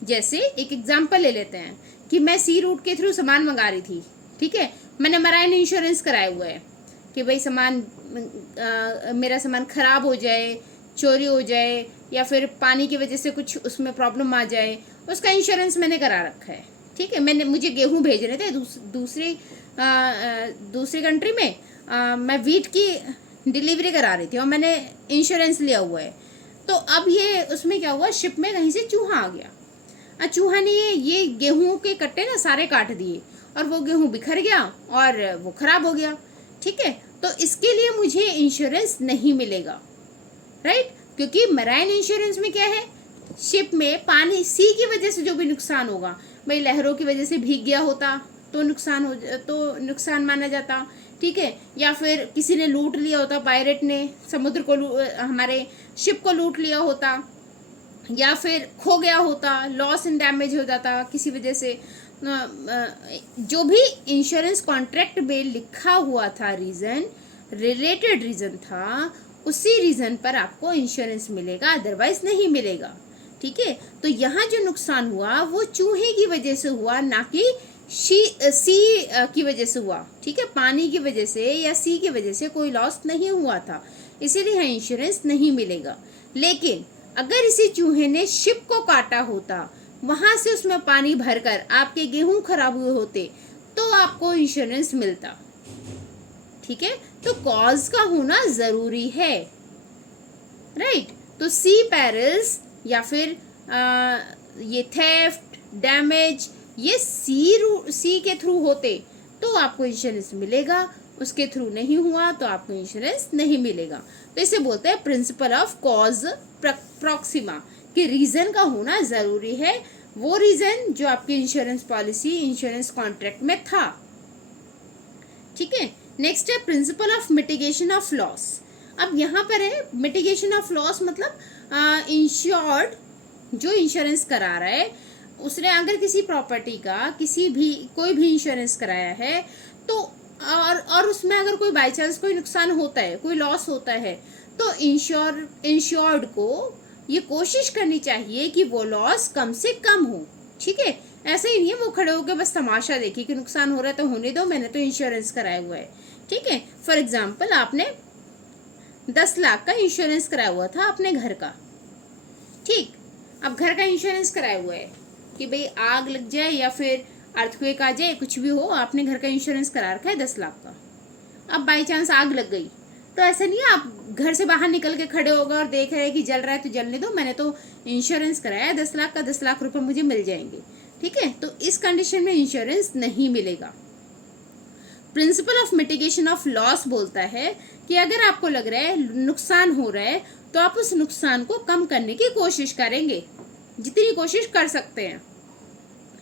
जैसे एक एग्जांपल ले लेते हैं कि मैं सी रूट के थ्रू सामान मंगा रही थी, ठीक है, मैंने मराइन इंश्योरेंस कराया हुआ है कि भाई सामान मेरा सामान खराब हो जाए, चोरी हो जाए या फिर पानी की वजह से कुछ उसमें प्रॉब्लम आ जाए, उसका इंश्योरेंस मैंने करा रखा है, ठीक है। मुझे गेहूँ भेजने थे दूसरी कंट्री में, मैं वीट की डिलीवरी करा रही थी और मैंने इंश्योरेंस लिया हुआ है। तो अब ये उसमें क्या हुआ, शिप में कहीं से चूहा आ गया, चूहा ने ये गेहूं के कट्टे ना सारे काट दिए और वो गेहूं बिखर गया और वो खराब हो गया, ठीक है। तो इसके लिए मुझे इंश्योरेंस नहीं मिलेगा, राइट, क्योंकि मराइन इंश्योरेंस में क्या है, शिप में पानी सी की वजह से जो भी नुकसान होगा, भाई लहरों की वजह से भीग गया होता तो नुकसान माना जाता, ठीक है, या फिर किसी ने लूट लिया होता, पायरेट ने समुद्र को हमारे शिप को लूट लिया होता, या फिर खो गया होता, लॉस एंड डैमेज हो जाता किसी वजह से, जो भी इंश्योरेंस कॉन्ट्रैक्ट में लिखा हुआ था रीज़न, रिलेटेड रीज़न था, उसी रीज़न पर आपको इंश्योरेंस मिलेगा, अदरवाइज नहीं मिलेगा, ठीक है। तो यहाँ जो नुकसान हुआ वो चूहे की वजह से हुआ, ना कि सी की वजह से हुआ, ठीक है। पानी की वजह से या सी की वजह से कोई लॉस नहीं हुआ था, इसीलिए यहाँ इंश्योरेंस नहीं मिलेगा। लेकिन अगर इसी चूहे ने शिप को काटा होता, वहां से उसमें पानी भरकर आपके गेहूं खराब हुए होते, तो आपको इंश्योरेंस मिलता, ठीक है। तो कॉज का होना जरूरी है, राइट। तो सी पेरिल्स या फिर ये थेफ्ट, डैमेज, ये सी के थ्रू होते तो आपको इंश्योरेंस मिलेगा, उसके थ्रू नहीं हुआ तो आपको इंश्योरेंस नहीं मिलेगा। तो इसे बोलते हैं प्रिंसिपल ऑफ कॉज प्रॉक्सिमा, कि रीजन का होना जरूरी है, वो रीजन जो आपकी इंश्योरेंस पॉलिसी, इंश्योरेंस कॉन्ट्रैक्ट में था। ठीक है। नेक्स्ट है principle of mitigation of loss. अब यहाँ पर है मिटिगेशन ऑफ लॉस, मतलब इंश्योर्ड जो इंश्योरेंस करा रहा है उसने अगर किसी प्रॉपर्टी का कोई भी इंश्योरेंस कराया है तो और उसमें अगर कोई बाई चांस कोई नुकसान होता है, कोई लॉस होता है, तो इंश्योर्ड को ये कोशिश करनी चाहिए कि वो लॉस कम से कम हो। ठीक है, ऐसे ही नहीं है वो खड़े होकर बस तमाशा देखिए कि नुकसान हो रहा है तो होने दो, मैंने तो इंश्योरेंस कराया हुआ है। ठीक है, फॉर एग्जाम्पल आपने 10 लाख का इंश्योरेंस कराया हुआ था अपने घर का। ठीक, अब घर का इंश्योरेंस कराया हुआ है कि भाई आग लग जाए या फिर अर्थक्वेक आ जाए, कुछ भी हो, आपने घर का इंश्योरेंस करा रखा है 10 लाख का। अब बाई चांस आग लग गई तो ऐसा नहीं है आप घर से बाहर निकल के खड़े हो गए और देख रहे हैं कि जल रहा है तो जलने दो, मैंने तो इंश्योरेंस कराया है 10 लाख का, 10 लाख रुपए मुझे मिल जाएंगे। ठीक है, तो इस कंडीशन में इंश्योरेंस नहीं मिलेगा। Principle of mitigation of loss बोलता है कि अगर आपको लग रहा है नुकसान हो रहा है तो आप उस नुकसान को कम करने की कोशिश करेंगे, जितनी कोशिश कर सकते हैं।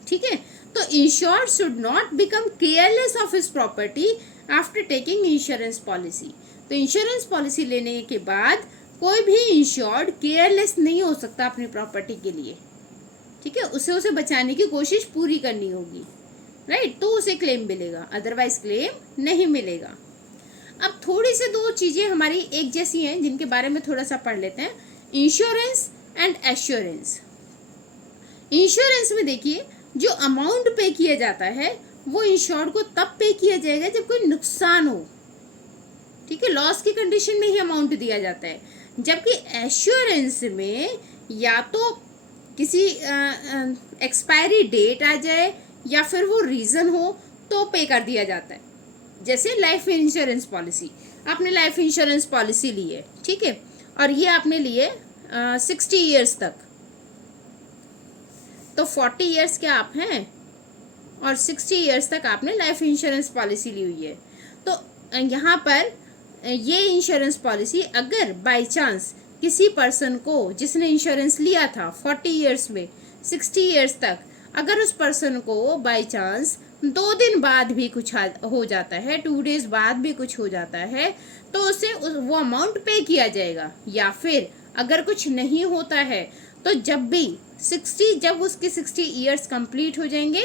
ठीक है, तो insured should not become careless of his property after taking insurance policy. तो इंश्योरेंस पॉलिसी लेने के बाद कोई भी इंश्योर्ड केयरलेस नहीं हो सकता अपनी प्रॉपर्टी के लिए। ठीक है, उसे बचाने की कोशिश पूरी करनी होगी, राइट, तो उसे क्लेम मिलेगा, अदरवाइज क्लेम नहीं मिलेगा। अब थोड़ी सी दो चीजें हमारी एक जैसी हैं जिनके बारे में थोड़ा सा पढ़ लेते हैं, इंश्योरेंस एंड एश्योरेंस। इंश्योरेंस में देखिए जो अमाउंट पे किया जाता है वो इंश्योर्ड को तब पे किया जाएगा जब कोई नुकसान हो। ठीक है, लॉस की कंडीशन में ही अमाउंट दिया जाता है, जबकि एश्योरेंस में या तो किसी एक्सपायरी डेट आ जाए या फिर वो रीजन हो तो पे कर दिया जाता है। जैसे लाइफ इंश्योरेंस पॉलिसी, आपने लाइफ इंश्योरेंस पॉलिसी ली है, ठीक है, और ये आपने लिए 60 ईयर्स तक, तो 40 ईयर्स के आप हैं और 60 ईयर्स तक आपने लाइफ इंश्योरेंस पॉलिसी ली हुई है। तो यहाँ पर ये इंश्योरेंस पॉलिसी अगर बाय चांस किसी पर्सन को जिसने इंश्योरेंस लिया था 40 ईयर्स में 60 ईयर्स तक, अगर उस पर्सन को बाय चांस 2 दिन बाद भी कुछ हो जाता है, 2 डेज बाद भी कुछ हो जाता है, तो उसे वो अमाउंट पे किया जाएगा। या फिर अगर कुछ नहीं होता है तो जब उसके 60 ईयर्स कंप्लीट हो जाएंगे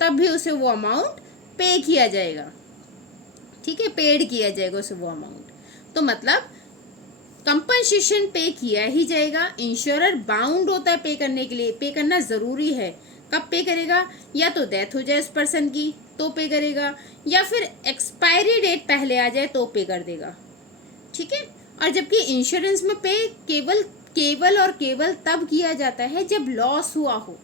तब भी उसे वो अमाउंट पे किया जाएगा। ठीक है, पेड किया जाएगा उसे वो अमाउंट। तो मतलब कंपनसेशन पे किया ही जाएगा। इंश्योरर बाउंड होता है पे करने के लिए, पे करना जरूरी है। कब पे करेगा? या तो डेथ हो जाए उस पर्सन की तो पे करेगा, या फिर एक्सपायरी डेट पहले आ जाए तो पे कर देगा। ठीक है, और जबकि इंश्योरेंस में पे केवल तब किया जाता है जब लॉस हुआ हो।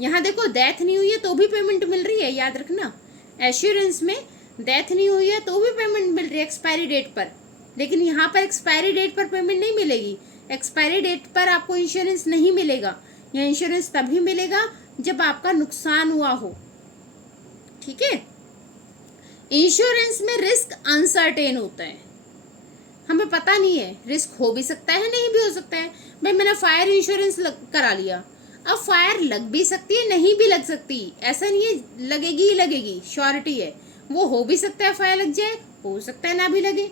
यहाँ देखो डेथ नहीं हुई है तो भी पेमेंट मिल रही है, याद रखना। एश्योरेंस में डेथ नहीं हुई है तो भी पेमेंट मिल रही है एक्सपायरी डेट पर, लेकिन यहाँ पर एक्सपायरी डेट पर पेमेंट नहीं मिलेगी। एक्सपायरी डेट पर आपको इंश्योरेंस नहीं मिलेगा। यह इंश्योरेंस तभी मिलेगा जब आपका नुकसान हुआ हो। ठीक है, इंश्योरेंस में रिस्क अनसर्टेन होता है, हमें पता नहीं है, रिस्क हो भी सकता है नहीं भी हो सकता है। भाई मैंने फायर इंश्योरेंस करा लिया, अब फायर लग भी सकती है नहीं भी लग सकती, ऐसा नहीं है लगेगी ही लगेगी, श्योरिटी है। वो हो भी सकता है फायर लग जाए, हो सकता है ना भी लगे।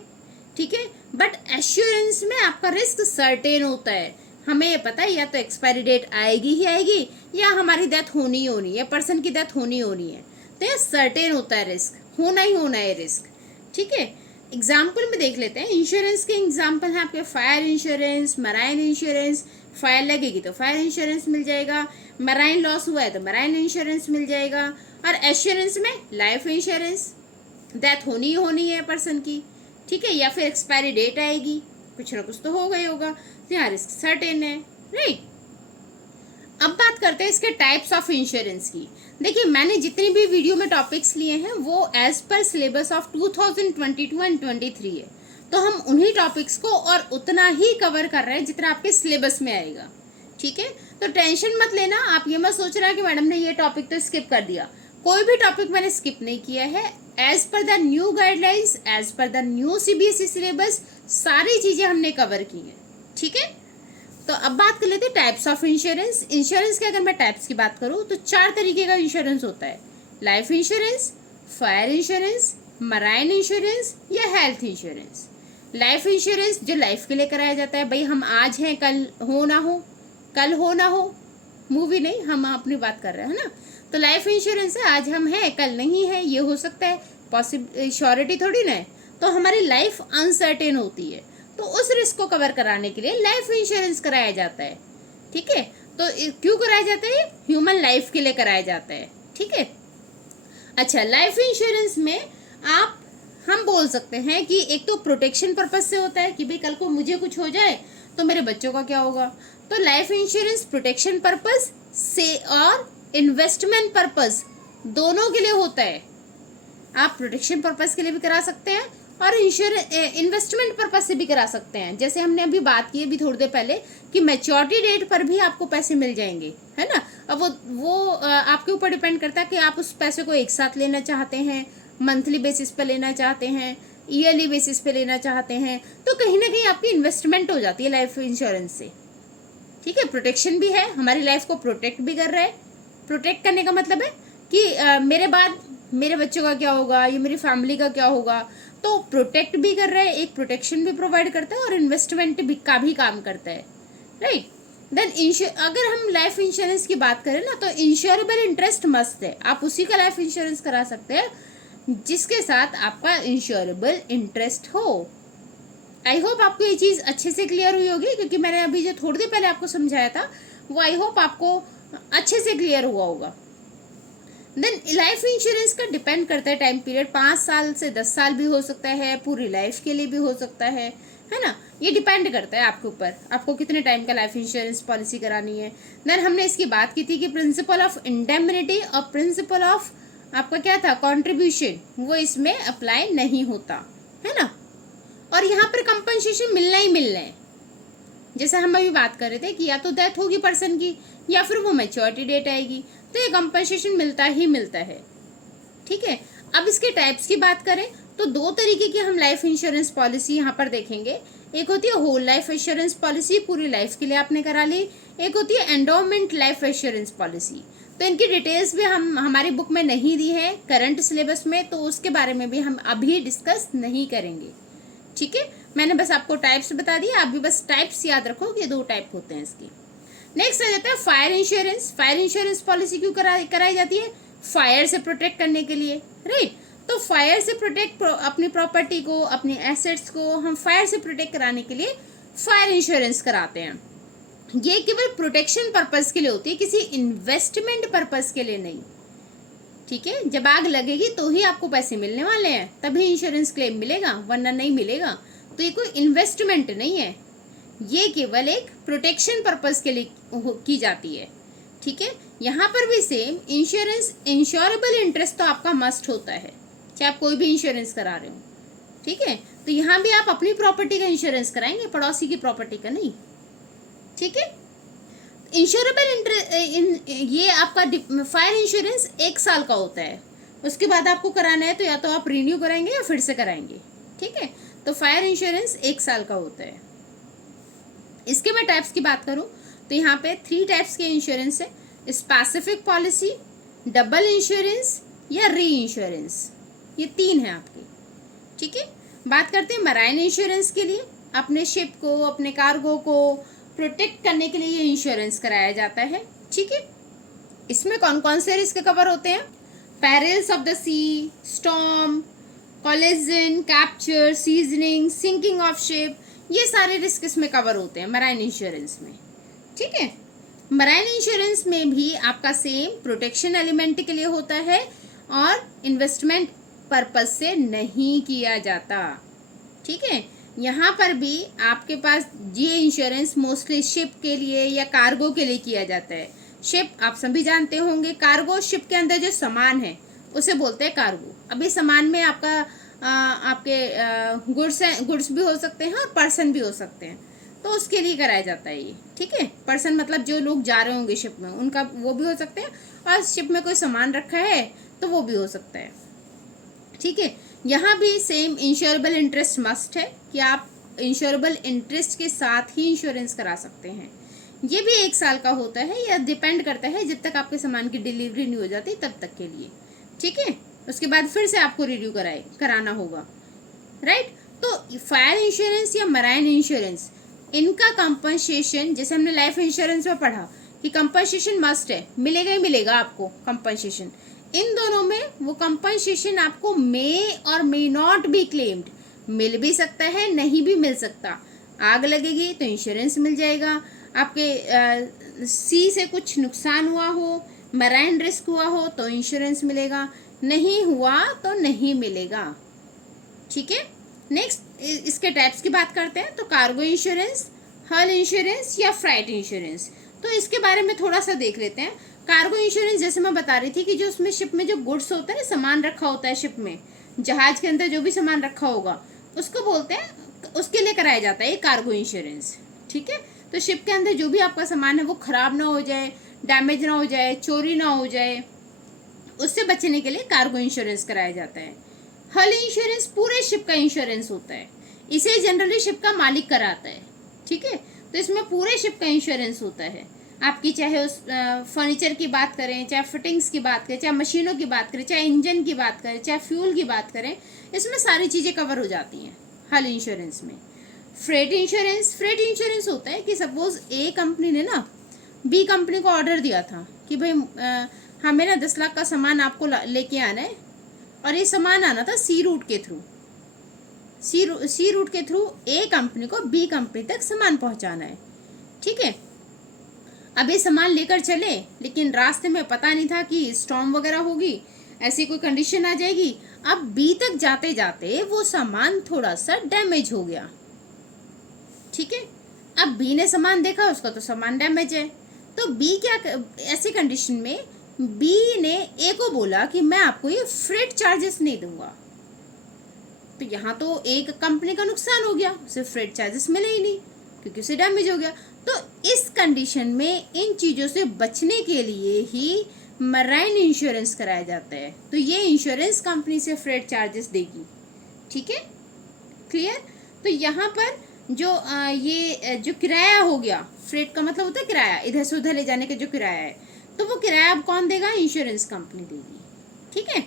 ठीक है, बट एश्योरेंस में आपका रिस्क सर्टेन होता है, हमें ये पता है या तो एक्सपायरी डेट आएगी ही आएगी या हमारी डेथ होनी ही होनी है, पर्सन की डेथ होनी होनी है, तो ये सर्टेन होता है, रिस्क होना ही होना है रिस्क। ठीक है, एग्जाम्पल में देख लेते हैं। इंश्योरेंस के एग्जाम्पल है आपके fire insurance, marine insurance. Fire लगेगी तो फायर इंश्योरेंस मिल जाएगा, मराइन लॉस हुआ है तो मराइन इंश्योरेंस मिल जाएगा, और एश्योरेंस में लाइफ इंश्योरेंस, डेथ होनी ही होनी है पर्सन की। ठीक है, या फिर एक्सपायरी डेट आएगी, कुछ ना कुछ तो हो गई होगा, तो यहाँ रिस्क सर्टेन है, राइट। अब बात करते हैं इसके टाइप्स ऑफ इंश्योरेंस की। देखिए मैंने जितनी भी वीडियो में टॉपिक्स लिए हैं वो as per syllabus of 2022 and 23 है, तो हम उन्हीं टॉपिक्स को और उतना ही कवर कर रहे हैं जितना आपके सिलेबस में आएगा। ठीक है, तो टेंशन मत लेना, आप ये मत सोच रहा कि मैडम ने ये टॉपिक तो स्किप कर दिया। कोई भी टॉपिक मैंने स्किप नहीं किया है। As per the new guidelines, as per the new CBSE syllabus सारी चीजें हमने कवर की हैं। ठीक है, तो अब बात कर लेते हैं टाइप्स ऑफ इंश्योरेंस। इंश्योरेंस के अगर मैं टाइप्स की बात करूं तो 4 तरीके का इंश्योरेंस होता है। Life insurance, fire insurance, marine insurance या हेल्थ इंश्योरेंस। लाइफ इंश्योरेंस जो लाइफ के लिए कराया जाता है, भाई हम आज हैं, कल हो ना हो, कल हो ना हो, मूवी नहीं, हम अपनी बात कर रहे हैं ना। तो लाइफ इंश्योरेंस है, आज हम हैं कल नहीं है, ये हो सकता है, पॉसिबल श्योरिटी थोड़ी ना है। तो हमारी लाइफ अनसर्टेन होती है, तो उस रिस्क को कवर कराने के लिए लाइफ इंश्योरेंस कराया जाता है। ठीक है, तो क्यों कराया जाता है? ह्यूमन लाइफ के लिए कराया जाता है। ठीक है, अच्छा, लाइफ इंश्योरेंस में आप हम बोल सकते हैं कि एक तो प्रोटेक्शन पर्पज से होता है कि भाई कल को मुझे कुछ हो जाए तो मेरे बच्चों का क्या होगा। तो लाइफ इंश्योरेंस प्रोटेक्शन पर्पज से और इन्वेस्टमेंट पर्पज दोनों के लिए होता है। आप प्रोटेक्शन पर्पज के लिए भी करा सकते हैं और इन्वेस्टमेंट पर्पज से भी करा सकते हैं। जैसे हमने अभी बात की अभी थोड़ी देर पहले कि मैच्योरिटी डेट पर भी आपको पैसे मिल जाएंगे, है ना। अब वो आपके ऊपर डिपेंड करता है कि आप उस पैसे को एक साथ लेना चाहते हैं, मंथली बेसिस पे लेना चाहते हैं, ईयरली बेसिस पे लेना चाहते हैं। तो कहीं ना कहीं आपकी इन्वेस्टमेंट हो जाती है लाइफ इंश्योरेंस से। ठीक है, प्रोटेक्शन भी है, हमारी लाइफ को प्रोटेक्ट भी कर रहा है। प्रोटेक्ट करने का मतलब है कि मेरे बाद मेरे बच्चों का क्या होगा, ये मेरी फैमिली का क्या होगा। तो प्रोटेक्ट भी कर रहा है, एक प्रोटेक्शन भी प्रोवाइड करता है और इन्वेस्टमेंट भी का भी काम करता है, राइट। देन अगर हम लाइफ इंश्योरेंस की बात करें ना, तो इंश्योरेबल इंटरेस्ट मस्ट है। आप उसी का लाइफ इंश्योरेंस करा सकते हैं जिसके साथ आपका इंश्योरेबल इंटरेस्ट हो। आई होप आपको ये चीज़ अच्छे से क्लियर हुई होगी, क्योंकि मैंने अभी जो थोड़ी देर पहले आपको समझाया था वो आई होप आपको अच्छे से क्लियर हुआ होगा। देन लाइफ इंश्योरेंस का डिपेंड करता है टाइम पीरियड, 5 साल से 10 साल भी हो सकता है, पूरी लाइफ के लिए भी हो सकता है ना। ये डिपेंड करता है आपके ऊपर, आपको कितने टाइम का लाइफ इंश्योरेंस पॉलिसी करानी है। देन हमने इसकी बात की थी कि प्रिंसिपल ऑफ इंडेमनिटी और प्रिंसिपल ऑफ आपका क्या था, कॉन्ट्रीब्यूशन, वो इसमें अप्लाई नहीं होता, है ना। और यहाँ पर कंपनसेशन मिलना ही मिलना है। जैसे हम अभी बात कर रहे थे कि या तो डेथ होगी पर्सन की या फिर वो मैच्योरिटी डेट आएगी, तो ये कंपनसेशन मिलता ही मिलता है। ठीक है, अब इसके टाइप्स की बात करें तो 2 तरीके की हम लाइफ इंश्योरेंस पॉलिसी यहाँ पर देखेंगे। एक होती है होल लाइफ इंश्योरेंस पॉलिसी, पूरी लाइफ के लिए आपने करा ली। एक होती है एंडोमेंट लाइफ इंश्योरेंस पॉलिसी। तो इनकी डिटेल्स भी हम हमारी बुक में नहीं दी है करंट सिलेबस में, तो उसके बारे में भी हम अभी डिस्कस नहीं करेंगे। ठीक है, मैंने बस आपको टाइप्स बता दिया, आप भी बस टाइप्स याद रखो कि 2 टाइप होते हैं इसकी। नेक्स्ट आ जाता है fire insurance. Fire insurance policy क्यों कराई जाती है? फायर से प्रोटेक्ट करने के लिए, राइट। तो फायर से प्रोटेक्ट अपनी प्रॉपर्टी को, अपनी एसेट्स को हम फायर से प्रोटेक्ट कराने के लिए फायर इंश्योरेंस कराते हैं। ये केवल प्रोटेक्शन पर्पस के लिए होती है, किसी इन्वेस्टमेंट पर्पस के लिए नहीं। ठीक है, जब आग लगेगी तो ही आपको पैसे मिलने वाले हैं, तभी इंश्योरेंस क्लेम मिलेगा, वरना नहीं मिलेगा। तो ये कोई इन्वेस्टमेंट नहीं है, ये केवल एक प्रोटेक्शन पर्पस के लिए की जाती है। ठीक है, यहाँ पर भी सेम इंश्योरेंस, इंश्योरेबल इंटरेस्ट तो आपका मस्ट होता है, चाहे आप कोई भी इंश्योरेंस करा रहे हो। ठीक है, तो यहाँ भी आप अपनी प्रॉपर्टी का इंश्योरेंस कराएंगे, पड़ोसी की प्रॉपर्टी का नहीं। ठीक है, इंश्योरेबल इंटरेस्ट ये आपका फायर इंश्योरेंस 1 साल का होता है, उसके बाद आपको कराना है तो या तो आप रिन्यू कराएंगे या फिर से कराएंगे। ठीक है, तो फायर इंश्योरेंस 1 साल का होता है। इसके मैं टाइप्स की बात करूं तो यहाँ पे 3 टाइप्स के इंश्योरेंस है, स्पेसिफिक पॉलिसी, डबल इंश्योरेंस या री इंश्योरेंस, ये 3 है आपके। ठीक है, बात करते हैं मराइन इंश्योरेंस के लिए। अपने शिप को, अपने कार्गो को प्रोटेक्ट करने के लिए ये इंश्योरेंस कराया जाता है। ठीक है, इसमें कौन कौन से रिस्क कवर होते हैं? Perils of the sea, storm, collision, capture, seizing, sinking of ship, ये सारे रिस्क इसमें कवर होते हैं मराइन इंश्योरेंस में। ठीक है, मराइन इंश्योरेंस में भी आपका सेम प्रोटेक्शन एलिमेंट के लिए होता है और इन्वेस्टमेंट पर्पस से नहीं किया जाता। ठीक है, यहाँ पर भी आपके पास ये इंश्योरेंस मोस्टली शिप के लिए या कार्गो के लिए किया जाता है। शिप आप सभी जानते होंगे, कार्गो शिप के अंदर जो सामान है उसे बोलते हैं कार्गो। अभी सामान में आपका आपके गुड्स भी हो सकते हैं और पर्सन भी हो सकते हैं, तो उसके लिए कराया जाता है ये। ठीक है, पर्सन मतलब जो लोग जा रहे होंगे शिप में, उनका वो भी हो सकते हैं, और शिप में कोई सामान रखा है तो वो भी हो सकता है। ठीक है, यहाँ भी सेम इंश्योरेबल इंटरेस्ट मस्ट है कि आप इंश्योरेबल इंटरेस्ट के साथ ही इंश्योरेंस करा सकते हैं। ये भी 1 साल का होता है, या डिपेंड करता है जब तक आपके सामान की डिलीवरी नहीं हो जाती तब तक के लिए। ठीक है, उसके बाद फिर से आपको रिन्यू कराना होगा, राइट। तो फायर इंश्योरेंस या मराइन इंश्योरेंस, इनका कंपनसेशन, जैसे हमने लाइफ इंश्योरेंस में पढ़ा कि कंपनसेशन मस्ट है, मिलेगा ही मिलेगा आपको कंपनसेशन। इन दोनों में वो कंपनसेशन आपको मे और मे नॉट बी क्लेम्ड, मिल भी सकता है, नहीं भी मिल सकता। आग लगेगी तो इंश्योरेंस मिल जाएगा, आपके सी से कुछ नुकसान हुआ हो, मराइन रिस्क हुआ हो तो इंश्योरेंस मिलेगा, नहीं हुआ तो नहीं मिलेगा, ठीक है। नेक्स्ट इसके टाइप्स की बात करते हैं। तो कार्गो इंश्योरेंस, हल इंश्योरेंस या फ्राइट इंश्योरेंस, तो इसके बारे में थोड़ा सा देख लेते हैं। कार्गो इंश्योरेंस जैसे मैं बता रही थी कि जो उसमें शिप में जो गुड्स होता है ना, सामान रखा होता है शिप में, जहाज के अंदर जो भी सामान रखा होगा उसको बोलते हैं, उसके लिए कराया जाता है ये कार्गो इंश्योरेंस, ठीक है। तो शिप के अंदर जो भी आपका सामान है वो खराब ना हो जाए, डैमेज ना हो जाए, चोरी ना हो जाए, उससे बचने के लिए कार्गो इंश्योरेंस कराया जाता है। हल इंश्योरेंस पूरे शिप का इंश्योरेंस होता है, इसे जनरली शिप का मालिक कराता है, ठीक है। तो इसमें पूरे शिप का इंश्योरेंस होता है, आपकी चाहे उस फर्नीचर की बात करें, चाहे फिटिंग्स की बात करें, चाहे मशीनों की बात करें, चाहे इंजन की बात करें, चाहे फ्यूल की बात करें, इसमें सारी चीज़ें कवर हो जाती हैं हल इंश्योरेंस में। फ्रेट इंश्योरेंस, फ्रेट इंश्योरेंस होता है कि सपोज ए कंपनी ने ना बी कंपनी को ऑर्डर दिया था कि भाई हमें ना 10 लाख का सामान आपको लेके आना है, और ये सामान आना था सी रूट के थ्रू, सी रूट के थ्रू ए कंपनी को बी कंपनी तक सामान पहुंचाना है, ठीक है। अब ये सामान लेकर चले, लेकिन रास्ते में पता नहीं था कि स्टॉर्म वगैरह होगी, ऐसी कोई कंडीशन आ जाएगी। अब बी तक जाते जाते वो सामान थोड़ा सा डैमेज हो गया, ठीक है। अब बी ने सामान देखा, उसका तो सामान डैमेज है, तो बी क्या, ऐसी कंडीशन में बी ने ए को बोला कि मैं आपको ये फ्रेट चार्जेस नहीं दूंगा। तो यहाँ तो एक कंपनी का नुकसान हो गया, उसे फ्रेट चार्जेस मिले ही नहीं क्योंकि उसे डैमेज हो गया। तो इस कंडीशन में इन चीज़ों से बचने के लिए ही मराइन इंश्योरेंस कराया जाता है। तो ये इंश्योरेंस कंपनी से फ्रेट चार्जेस देगी, ठीक है, क्लियर। तो यहाँ पर जो ये जो किराया हो गया, फ्रेट का मतलब होता है किराया, इधर से उधर ले जाने का जो किराया है, तो वो किराया अब कौन देगा, इंश्योरेंस कंपनी देगी, ठीक है।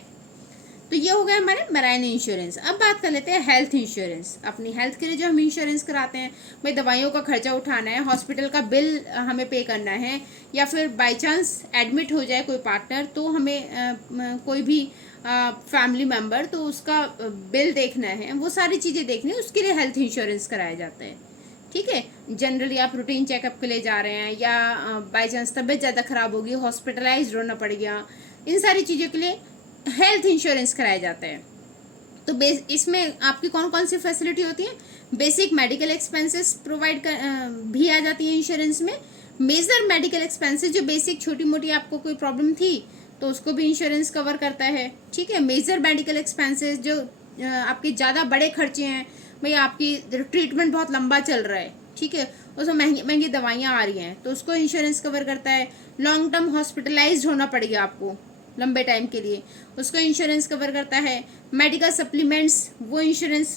तो ये हो गया हमारे मराइन इंश्योरेंस। अब बात कर लेते हैं हेल्थ इंश्योरेंस। अपनी हेल्थ के लिए जो हम इंश्योरेंस कराते हैं, भाई दवाइयों का खर्चा उठाना है, हॉस्पिटल का बिल हमें पे करना है, या फिर बाय चांस एडमिट हो जाए कोई पार्टनर तो हमें कोई भी फैमिली मेम्बर, तो उसका बिल देखना है, वो सारी चीज़ें देखनी है, उसके लिए हेल्थ इंश्योरेंस कराया जाता है, ठीक है। जनरली आप रूटीन चेकअप के लिए जा रहे हैं, या बाई चांस तबीयत ज़्यादा ख़राब होगी, हॉस्पिटलाइज होना पड़ गया, इन सारी चीज़ों के लिए हेल्थ इंश्योरेंस कराया जाता है। तो इसमें आपकी कौन कौन सी फैसिलिटी होती है, बेसिक मेडिकल एक्सपेंसेस प्रोवाइड भी आ जाती है इंश्योरेंस में। मेजर मेडिकल एक्सपेंसेस, जो बेसिक छोटी मोटी आपको कोई प्रॉब्लम थी तो उसको भी इंश्योरेंस कवर करता है, ठीक है। मेजर मेडिकल एक्सपेंसेस जो आपके ज़्यादा बड़े खर्चे हैं, भाई आपकी ट्रीटमेंट बहुत लंबा चल रहा है, ठीक है, उसमें महंगी महंगी दवाइयाँ आ रही हैं, तो उसको इंश्योरेंस कवर करता है। लॉन्ग टर्म हॉस्पिटलाइज्ड होना पड़ेगा आपको लंबे टाइम के लिए, उसको इंश्योरेंस कवर करता है। मेडिकल सप्लीमेंट्स, वो इंश्योरेंस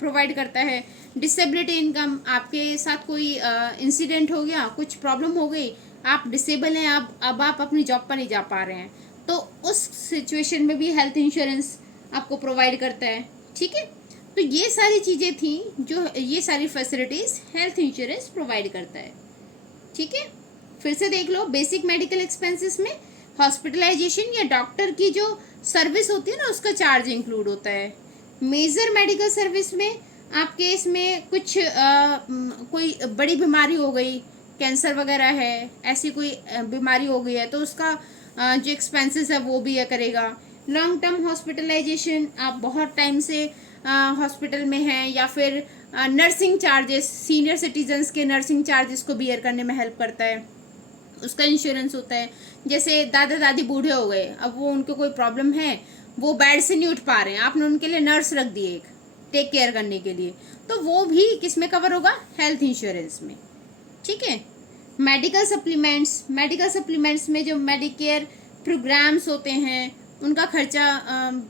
प्रोवाइड करता है। डिसेबिलिटी इनकम, आपके साथ कोई इंसिडेंट हो गया, कुछ प्रॉब्लम हो गई, आप डिसेबल हैं, अब आप अपनी जॉब पर नहीं जा पा रहे हैं, तो उस सिचुएशन में भी हेल्थ इंश्योरेंस आपको प्रोवाइड करता है, ठीक है। तो ये सारी चीज़ें थी, जो ये सारी फैसिलिटीज़ हेल्थ इंश्योरेंस प्रोवाइड करता है, ठीक है। फिर से देख लो, बेसिक मेडिकल एक्सपेंसेस में हॉस्पिटलाइजेशन या डॉक्टर की जो सर्विस होती है ना, उसका चार्ज इंक्लूड होता है। मेजर मेडिकल सर्विस में आपके इसमें कुछ कोई बड़ी बीमारी हो गई, कैंसर वगैरह है, ऐसी कोई बीमारी हो गई है, तो उसका जो एक्सपेंसेस है वो भी करेगा। लॉन्ग टर्म हॉस्पिटलाइजेशन, आप बहुत टाइम से हॉस्पिटल में हैं, या फिर नर्सिंग चार्जेस, सीनियर सिटीजन्स के नर्सिंग चार्जेस को बियर करने में हेल्प करता है, उसका इंश्योरेंस होता है। जैसे दादा दादी बूढ़े हो गए, अब वो उनको कोई प्रॉब्लम है, वो बेड से नहीं उठ पा रहे हैं, आपने उनके लिए नर्स रख दी एक टेक केयर करने के लिए, तो वो भी किस में कवर होगा, हेल्थ इंश्योरेंस में, ठीक है। मेडिकल सप्लीमेंट्स, मेडिकल सप्लीमेंट्स में जो मेडिकेयर प्रोग्राम्स होते हैं उनका खर्चा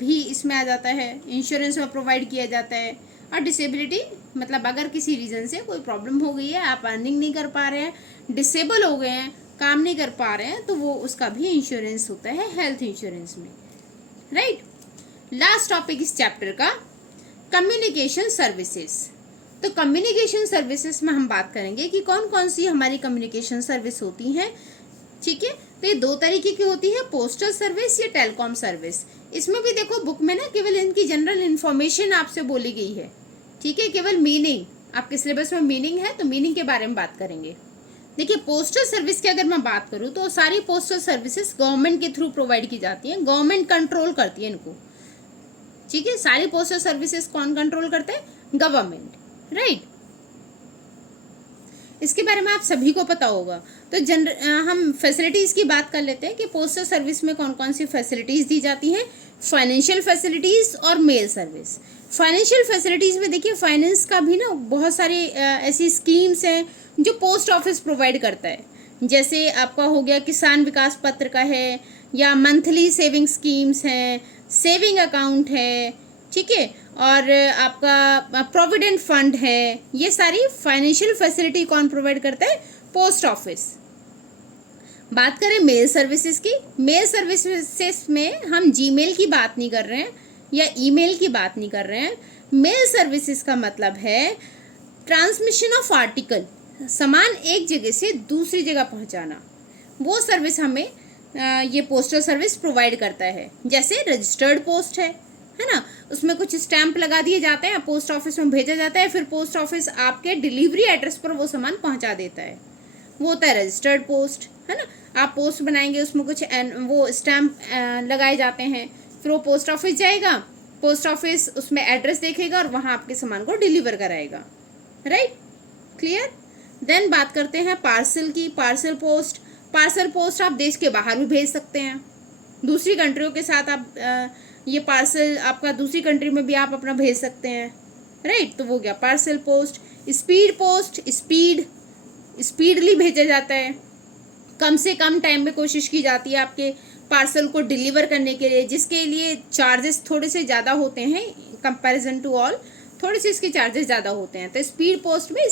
भी इसमें आ जाता है, इंश्योरेंस में प्रोवाइड किया जाता है। और डिसेबिलिटी, मतलब अगर किसी रीज़न से कोई प्रॉब्लम हो गई है, आप अर्निंग नहीं कर पा रहे हैं, डिसेबल हो गए हैं, काम नहीं कर पा रहे हैं, तो वो उसका भी इंश्योरेंस होता है हेल्थ इंश्योरेंस में, राइट। लास्ट टॉपिक इस चैप्टर का कम्युनिकेशन सर्विसेज। तो कम्युनिकेशन सर्विसेज में हम बात करेंगे कि कौन कौन सी हमारी कम्युनिकेशन सर्विस होती हैं। ठीक है, तो ये दो तरीके की होती है, पोस्टल सर्विस या टेलीकॉम सर्विस। इसमें भी देखो बुक में ना केवल इनकी जनरल इन्फॉर्मेशन आपसे बोली गई है। ठीक है, केवल मीनिंग, आपके सिलेबस में मीनिंग है तो मीनिंग के बारे में बात करेंगे। देखिए पोस्टल सर्विस की अगर मैं बात करूँ तो सारी पोस्टल सर्विसेज गवर्नमेंट के थ्रू प्रोवाइड की जाती हैं, गवर्नमेंट कंट्रोल करती है इनको। ठीक है, सारी पोस्टल सर्विसेज कौन कंट्रोल करते हैं? Government, right. इसके बारे में आप सभी को पता होगा। तो हम फैसिलिटीज़ की बात कर लेते हैं कि पोस्टल सर्विस में कौन कौन सी फैसिलिटीज़ दी जाती हैं। फाइनेंशियल फैसिलिटीज़ और मेल सर्विस। फाइनेंशियल फैसिलिटीज़ में देखिए फाइनेंस का भी ना बहुत सारी ऐसी स्कीम्स हैं जो पोस्ट ऑफिस प्रोवाइड करता है। जैसे आपका हो गया किसान विकास पत्र का है, या मंथली सेविंग स्कीम्स हैं, सेविंग अकाउंट है, ठीक है, और आपका प्रोविडेंट फंड है। ये सारी फाइनेंशियल फैसिलिटी कौन प्रोवाइड करता है? Post office. बात करें मेल सर्विसेज की, मेल सर्विसेज में हम जीमेल की बात नहीं कर रहे हैं या ईमेल की बात नहीं कर रहे हैं। मेल सर्विसेज का मतलब है ट्रांसमिशन ऑफ आर्टिकल, सामान एक जगह से दूसरी जगह पहुंचाना। वो सर्विस हमें ये पोस्टल सर्विस प्रोवाइड करता है। जैसे रजिस्टर्ड पोस्ट है ना, उसमें कुछ स्टैंप लगा दिए जाते हैं, पोस्ट ऑफिस में भेजा जाता है, फिर पोस्ट ऑफिस आपके डिलीवरी एड्रेस पर वो सामान पहुंचा देता है। वो होता है रजिस्टर्ड पोस्ट, है ना। आप पोस्ट बनाएंगे, उसमें कुछ वो स्टैंप लगाए जाते हैं, फिर वो पोस्ट ऑफिस जाएगा, पोस्ट ऑफिस उसमें एड्रेस देखेगा और वहाँ आपके सामान को डिलीवर कराएगा। Right, clear. देन बात करते हैं पार्सल की। पार्सल पोस्ट, पार्सल पोस्ट आप देश के बाहर भी भेज सकते हैं, दूसरी कंट्रियों के साथ आप ये पार्सल आपका दूसरी कंट्री में भी आप अपना भेज सकते हैं। राइट, तो वो गया parcel post. Speed post, speedily भेजा जाता है, कम से कम टाइम में कोशिश की जाती है आपके पार्सल को डिलीवर करने के लिए, जिसके लिए चार्जेस थोड़े से ज़्यादा होते हैं कंपैरिजन टू ऑल, थोड़े से इसके चार्जेस ज़्यादा होते हैं। तो स्पीड पोस्ट में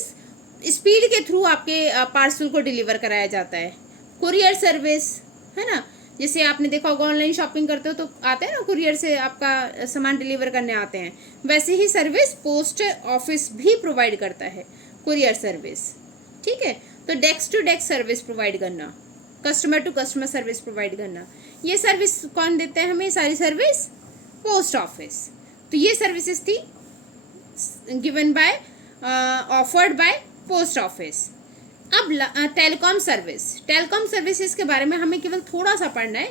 स्पीड के थ्रू आपके पार्सल को डिलीवर कराया जाता है। कुरियर सर्विस, है ना, जैसे आपने देखा होगा ऑनलाइन शॉपिंग करते हो तो आते हैं ना कुरियर से आपका सामान डिलीवर करने आते हैं, वैसे ही सर्विस पोस्ट ऑफिस भी प्रोवाइड करता है, कुरियर सर्विस। ठीक है, तो desk to desk service provide करना, customer to customer service provide करना, ये सर्विस कौन देते हैं हमें? सारी सर्विस पोस्ट ऑफिस। तो ये सर्विसेज थी given by offered by post office. अब टेलीकॉम सर्विस। टेलीकॉम सर्विसेज के बारे में हमें केवल थोड़ा सा पढ़ना है,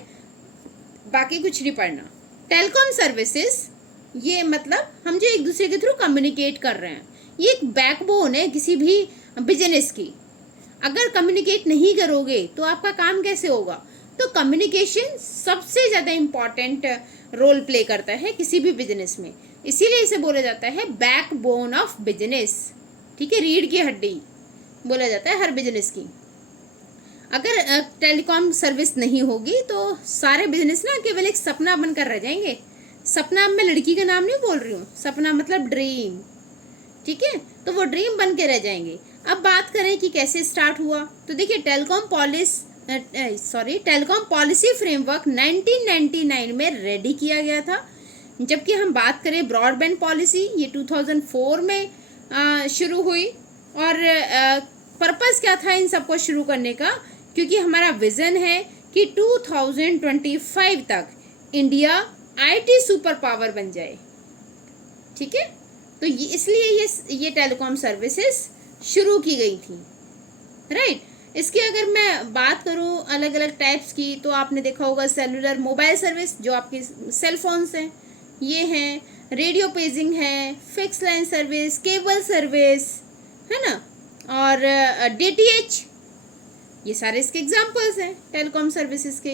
बाकी कुछ नहीं पढ़ना। टेलीकॉम सर्विसेज ये मतलब हम जो एक दूसरे के थ्रू कम्युनिकेट कर रहे हैं, ये एक बैकबोन है किसी भी बिजनेस की। अगर कम्युनिकेट नहीं करोगे तो आपका काम कैसे होगा? तो कम्युनिकेशन सबसे ज़्यादा इम्पॉर्टेंट रोल प्ले करता है किसी भी बिजनेस में, इसीलिए इसे बोला जाता है बैकबोन ऑफ बिजनेस। ठीक है, रीढ़ की हड्डी बोला जाता है हर बिजनेस की। अगर टेलीकॉम सर्विस नहीं होगी तो सारे बिजनेस ना केवल एक सपना बनकर रह जाएंगे। सपना, मैं लड़की का नाम नहीं बोल रही हूँ, सपना मतलब ड्रीम। ठीक है, तो वो ड्रीम बन के रह जाएंगे। अब बात करें कि कैसे स्टार्ट हुआ, तो देखिए टेलीकॉम पॉलिसी फ्रेमवर्क 1999 में रेडी किया गया था। जबकि हम बात करें ब्रॉडबैंड पॉलिसी, ये 2004 में शुरू हुई। और पर्पस क्या था इन सबको शुरू करने का? क्योंकि हमारा विजन है कि 2025 तक इंडिया आईटी सुपर पावर बन जाए। ठीक है, तो ये इसलिए ये टेलीकॉम सर्विसेज शुरू की गई थी। राइट, इसकी अगर मैं बात करूं अलग अलग टाइप्स की, तो आपने देखा होगा सेलुलर मोबाइल सर्विस जो आपके सेल फोन्स हैं, ये हैं, रेडियो पेजिंग है, fix line service, cable service, है ना, और डीटीएच, ये सारे इसके एग्जांपल्स हैं टेलीकॉम सर्विसेज के,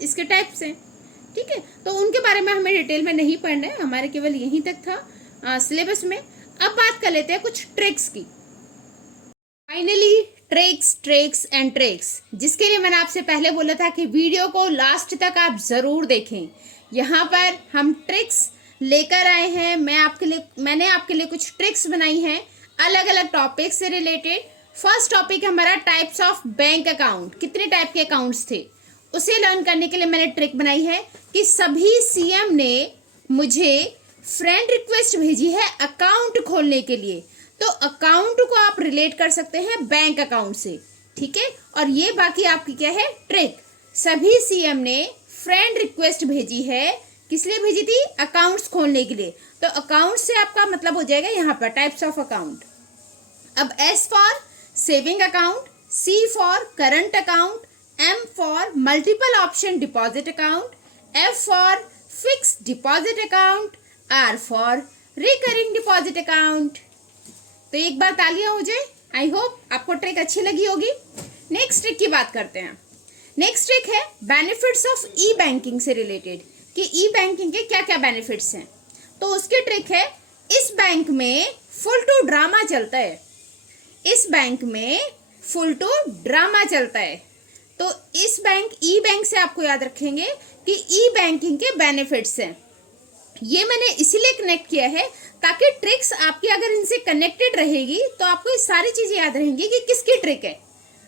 इसके टाइप्स हैं। ठीक है, तो उनके बारे में हमें डिटेल में नहीं पढ़ना है, हमारे केवल यहीं तक था सिलेबस में। अब बात कर लेते हैं कुछ ट्रिक्स की। फाइनली ट्रिक्स एंड ट्रिक्स, जिसके लिए मैंने आपसे पहले बोला था कि वीडियो को लास्ट तक आप ज़रूर देखें। यहाँ पर हम ट्रिक्स लेकर आए हैं, मैंने आपके लिए कुछ ट्रिक्स बनाई हैं अलग अलग टॉपिक से रिलेटेड। फर्स्ट टॉपिक हमारा टाइप्स ऑफ बैंक अकाउंट, कितने टाइप के अकाउंट्स थे, उसे लर्न करने के लिए मैंने ट्रिक बनाई है कि सभी सीएम ने मुझे फ्रेंड रिक्वेस्ट भेजी है अकाउंट खोलने के लिए। तो अकाउंट को आप रिलेट कर सकते हैं बैंक अकाउंट से, ठीक है। और ये बाकी आपकी क्या है ट्रिक, सभी सीएम ने फ्रेंड रिक्वेस्ट भेजी है, किस लिए भेजी थी, अकाउंट्स खोलने के लिए। तो अकाउंट से आपका मतलब हो जाएगा यहाँ पर टाइप्स ऑफ अकाउंट। अब S for saving account, C for current account, M for multiple option deposit account, F for fixed deposit account, R for recurring deposit account. तो एक बार तालियां हो जाए। आई होप आपको ट्रिक अच्छी लगी होगी। नेक्स्ट ट्रिक की बात करते हैं। नेक्स्ट ट्रिक है बेनिफिट्स ऑफ ई बैंकिंग से रिलेटेड, कि ई बैंकिंग के क्या क्या बेनिफिट्स हैं। तो उसकी ट्रिक है, इस बैंक में फुल टू ड्रामा चलता है, इस बैंक में फुल टू ड्रामा चलता है। तो इस बैंक ई बैंक से आपको याद रखेंगे कि ई बैंकिंग के बेनिफिट्स हैं। ये मैंने इसीलिए कनेक्ट किया है ताकि ट्रिक्स आपकी अगर इनसे कनेक्टेड रहेगी तो आपको ये सारी चीजें याद रहेंगी कि किसकी ट्रिक है,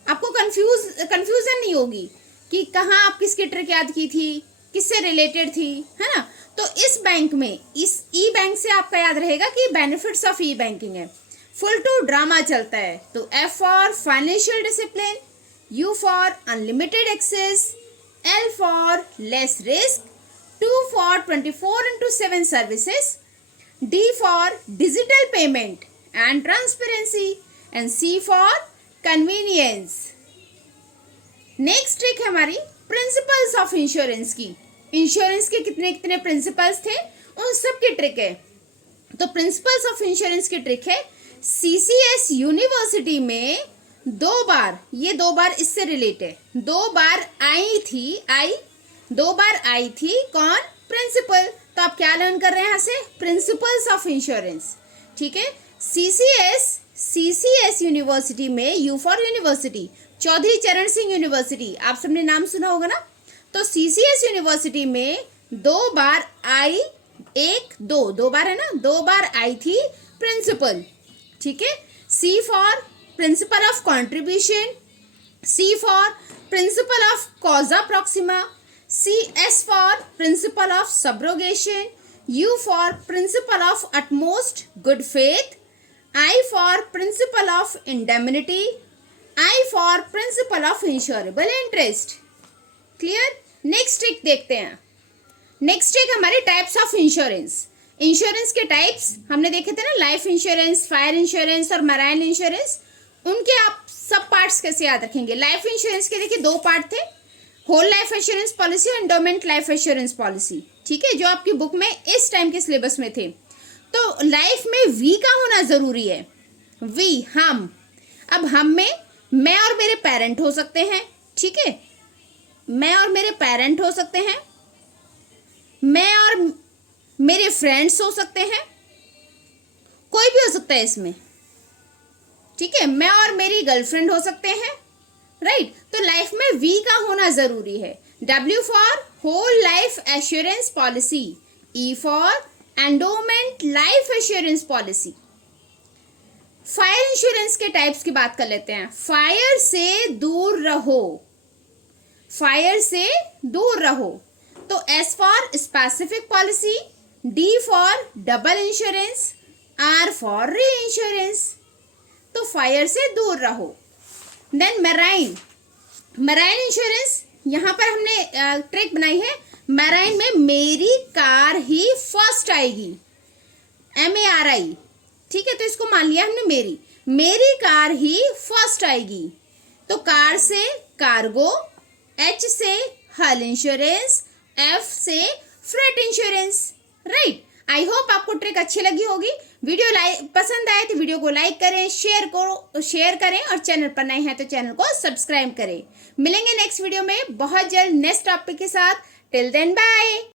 आपको कंफ्यूजन नहीं होगी कि कहाँ आप किसकी ट्रिक याद की थी, किससे रिलेटेड थी, है ना। तो इस बैंक में, इस ई बैंक से आपका याद रहेगा कि बेनिफिट्स ऑफ ई बैंकिंग है, फुल टू ड्रामा चलता है। तो F for financial discipline, U for unlimited access, L for less risk, 2 for 24/7 services, D for digital payment and transparency, and C for convenience. Next trick है हमारी principles of insurance की। Insurance के कितने कितने principles थे उन सब की ट्रिक है। तो प्रिंसिपल्स ऑफ इंश्योरेंस की ट्रिक है, सीसीएस यूनिवर्सिटी में 2 बार, ये 2 बार इससे रिलेट है, 2 बार आई थी, 2 बार आई थी कौन, प्रिंसिपल। तो आप क्या लर्न कर रहे हैं यहाँ से, प्रिंसिपल्स ऑफ इंश्योरेंस, ठीक है। सीसीएस यूनिवर्सिटी में, यू फॉर यूनिवर्सिटी, चौधरी चरण सिंह यूनिवर्सिटी, आप सबने नाम सुना होगा ना। तो सीसीएस यूनिवर्सिटी में 2 बार आई, 2 बार है ना, 2 बार आई थी प्रिंसिपल, ठीक है। C for principle of contribution, C for principle of causa proxima, S for principle of subrogation, U for principle of utmost good faith, I for principle of indemnity, I for principle of insurable interest. Clear. Next trick देखते हैं। Next trick हमारे types of insurance. Insurance के types हमने देखे थे ना, life insurance, fire insurance और marine insurance. उनके आप सब पार्ट्स कैसे याद रखेंगे। लाइफ इंश्योरेंस के देखिए 2 पार्ट थे, होल लाइफ एश्योरेंस पॉलिसी और एंडोमेंट लाइफ एश्योरेंस पॉलिसी, ठीक है, जो आपकी बुक में इस टाइम के सिलेबस में थे। तो लाइफ में वी का होना जरूरी है, वी, हम। अब हम में मैं और मेरे पेरेंट हो सकते हैं, ठीक है, मैं और मेरे पेरेंट हो सकते हैं, मैं और मेरे फ्रेंड्स हो सकते हैं, कोई भी हो सकता है इसमें, ठीक है, मैं और मेरी गर्लफ्रेंड हो सकते हैं, राइट। तो लाइफ में वी का होना जरूरी है। W for whole life assurance policy, E for endowment life assurance policy. Fire insurance के टाइप्स की बात कर लेते हैं। फायर से दूर रहो, फायर से दूर रहो। तो S for specific policy, D for double insurance, R for री इंश्योरेंस। तो फायर से दूर रहो। देन मैराइन, मैराइन इंश्योरेंस, यहाँ पर हमने ट्रिक बनाई है। मैराइन में मेरी कार ही फर्स्ट आएगी, MARI, ठीक है। तो इसको मान लिया हमने, मेरी कार ही फर्स्ट आएगी। तो कार से कार्गो, H से हल इंश्योरेंस, F से freight insurance, right. I hope आपको ट्रिक अच्छी लगी होगी। वीडियो पसंद आए तो वीडियो को लाइक करें, शेयर करें और चैनल पर नए हैं तो चैनल को सब्सक्राइब करें। मिलेंगे नेक्स्ट वीडियो में बहुत जल्द नेक्स्ट टॉपिक के साथ। Till then bye.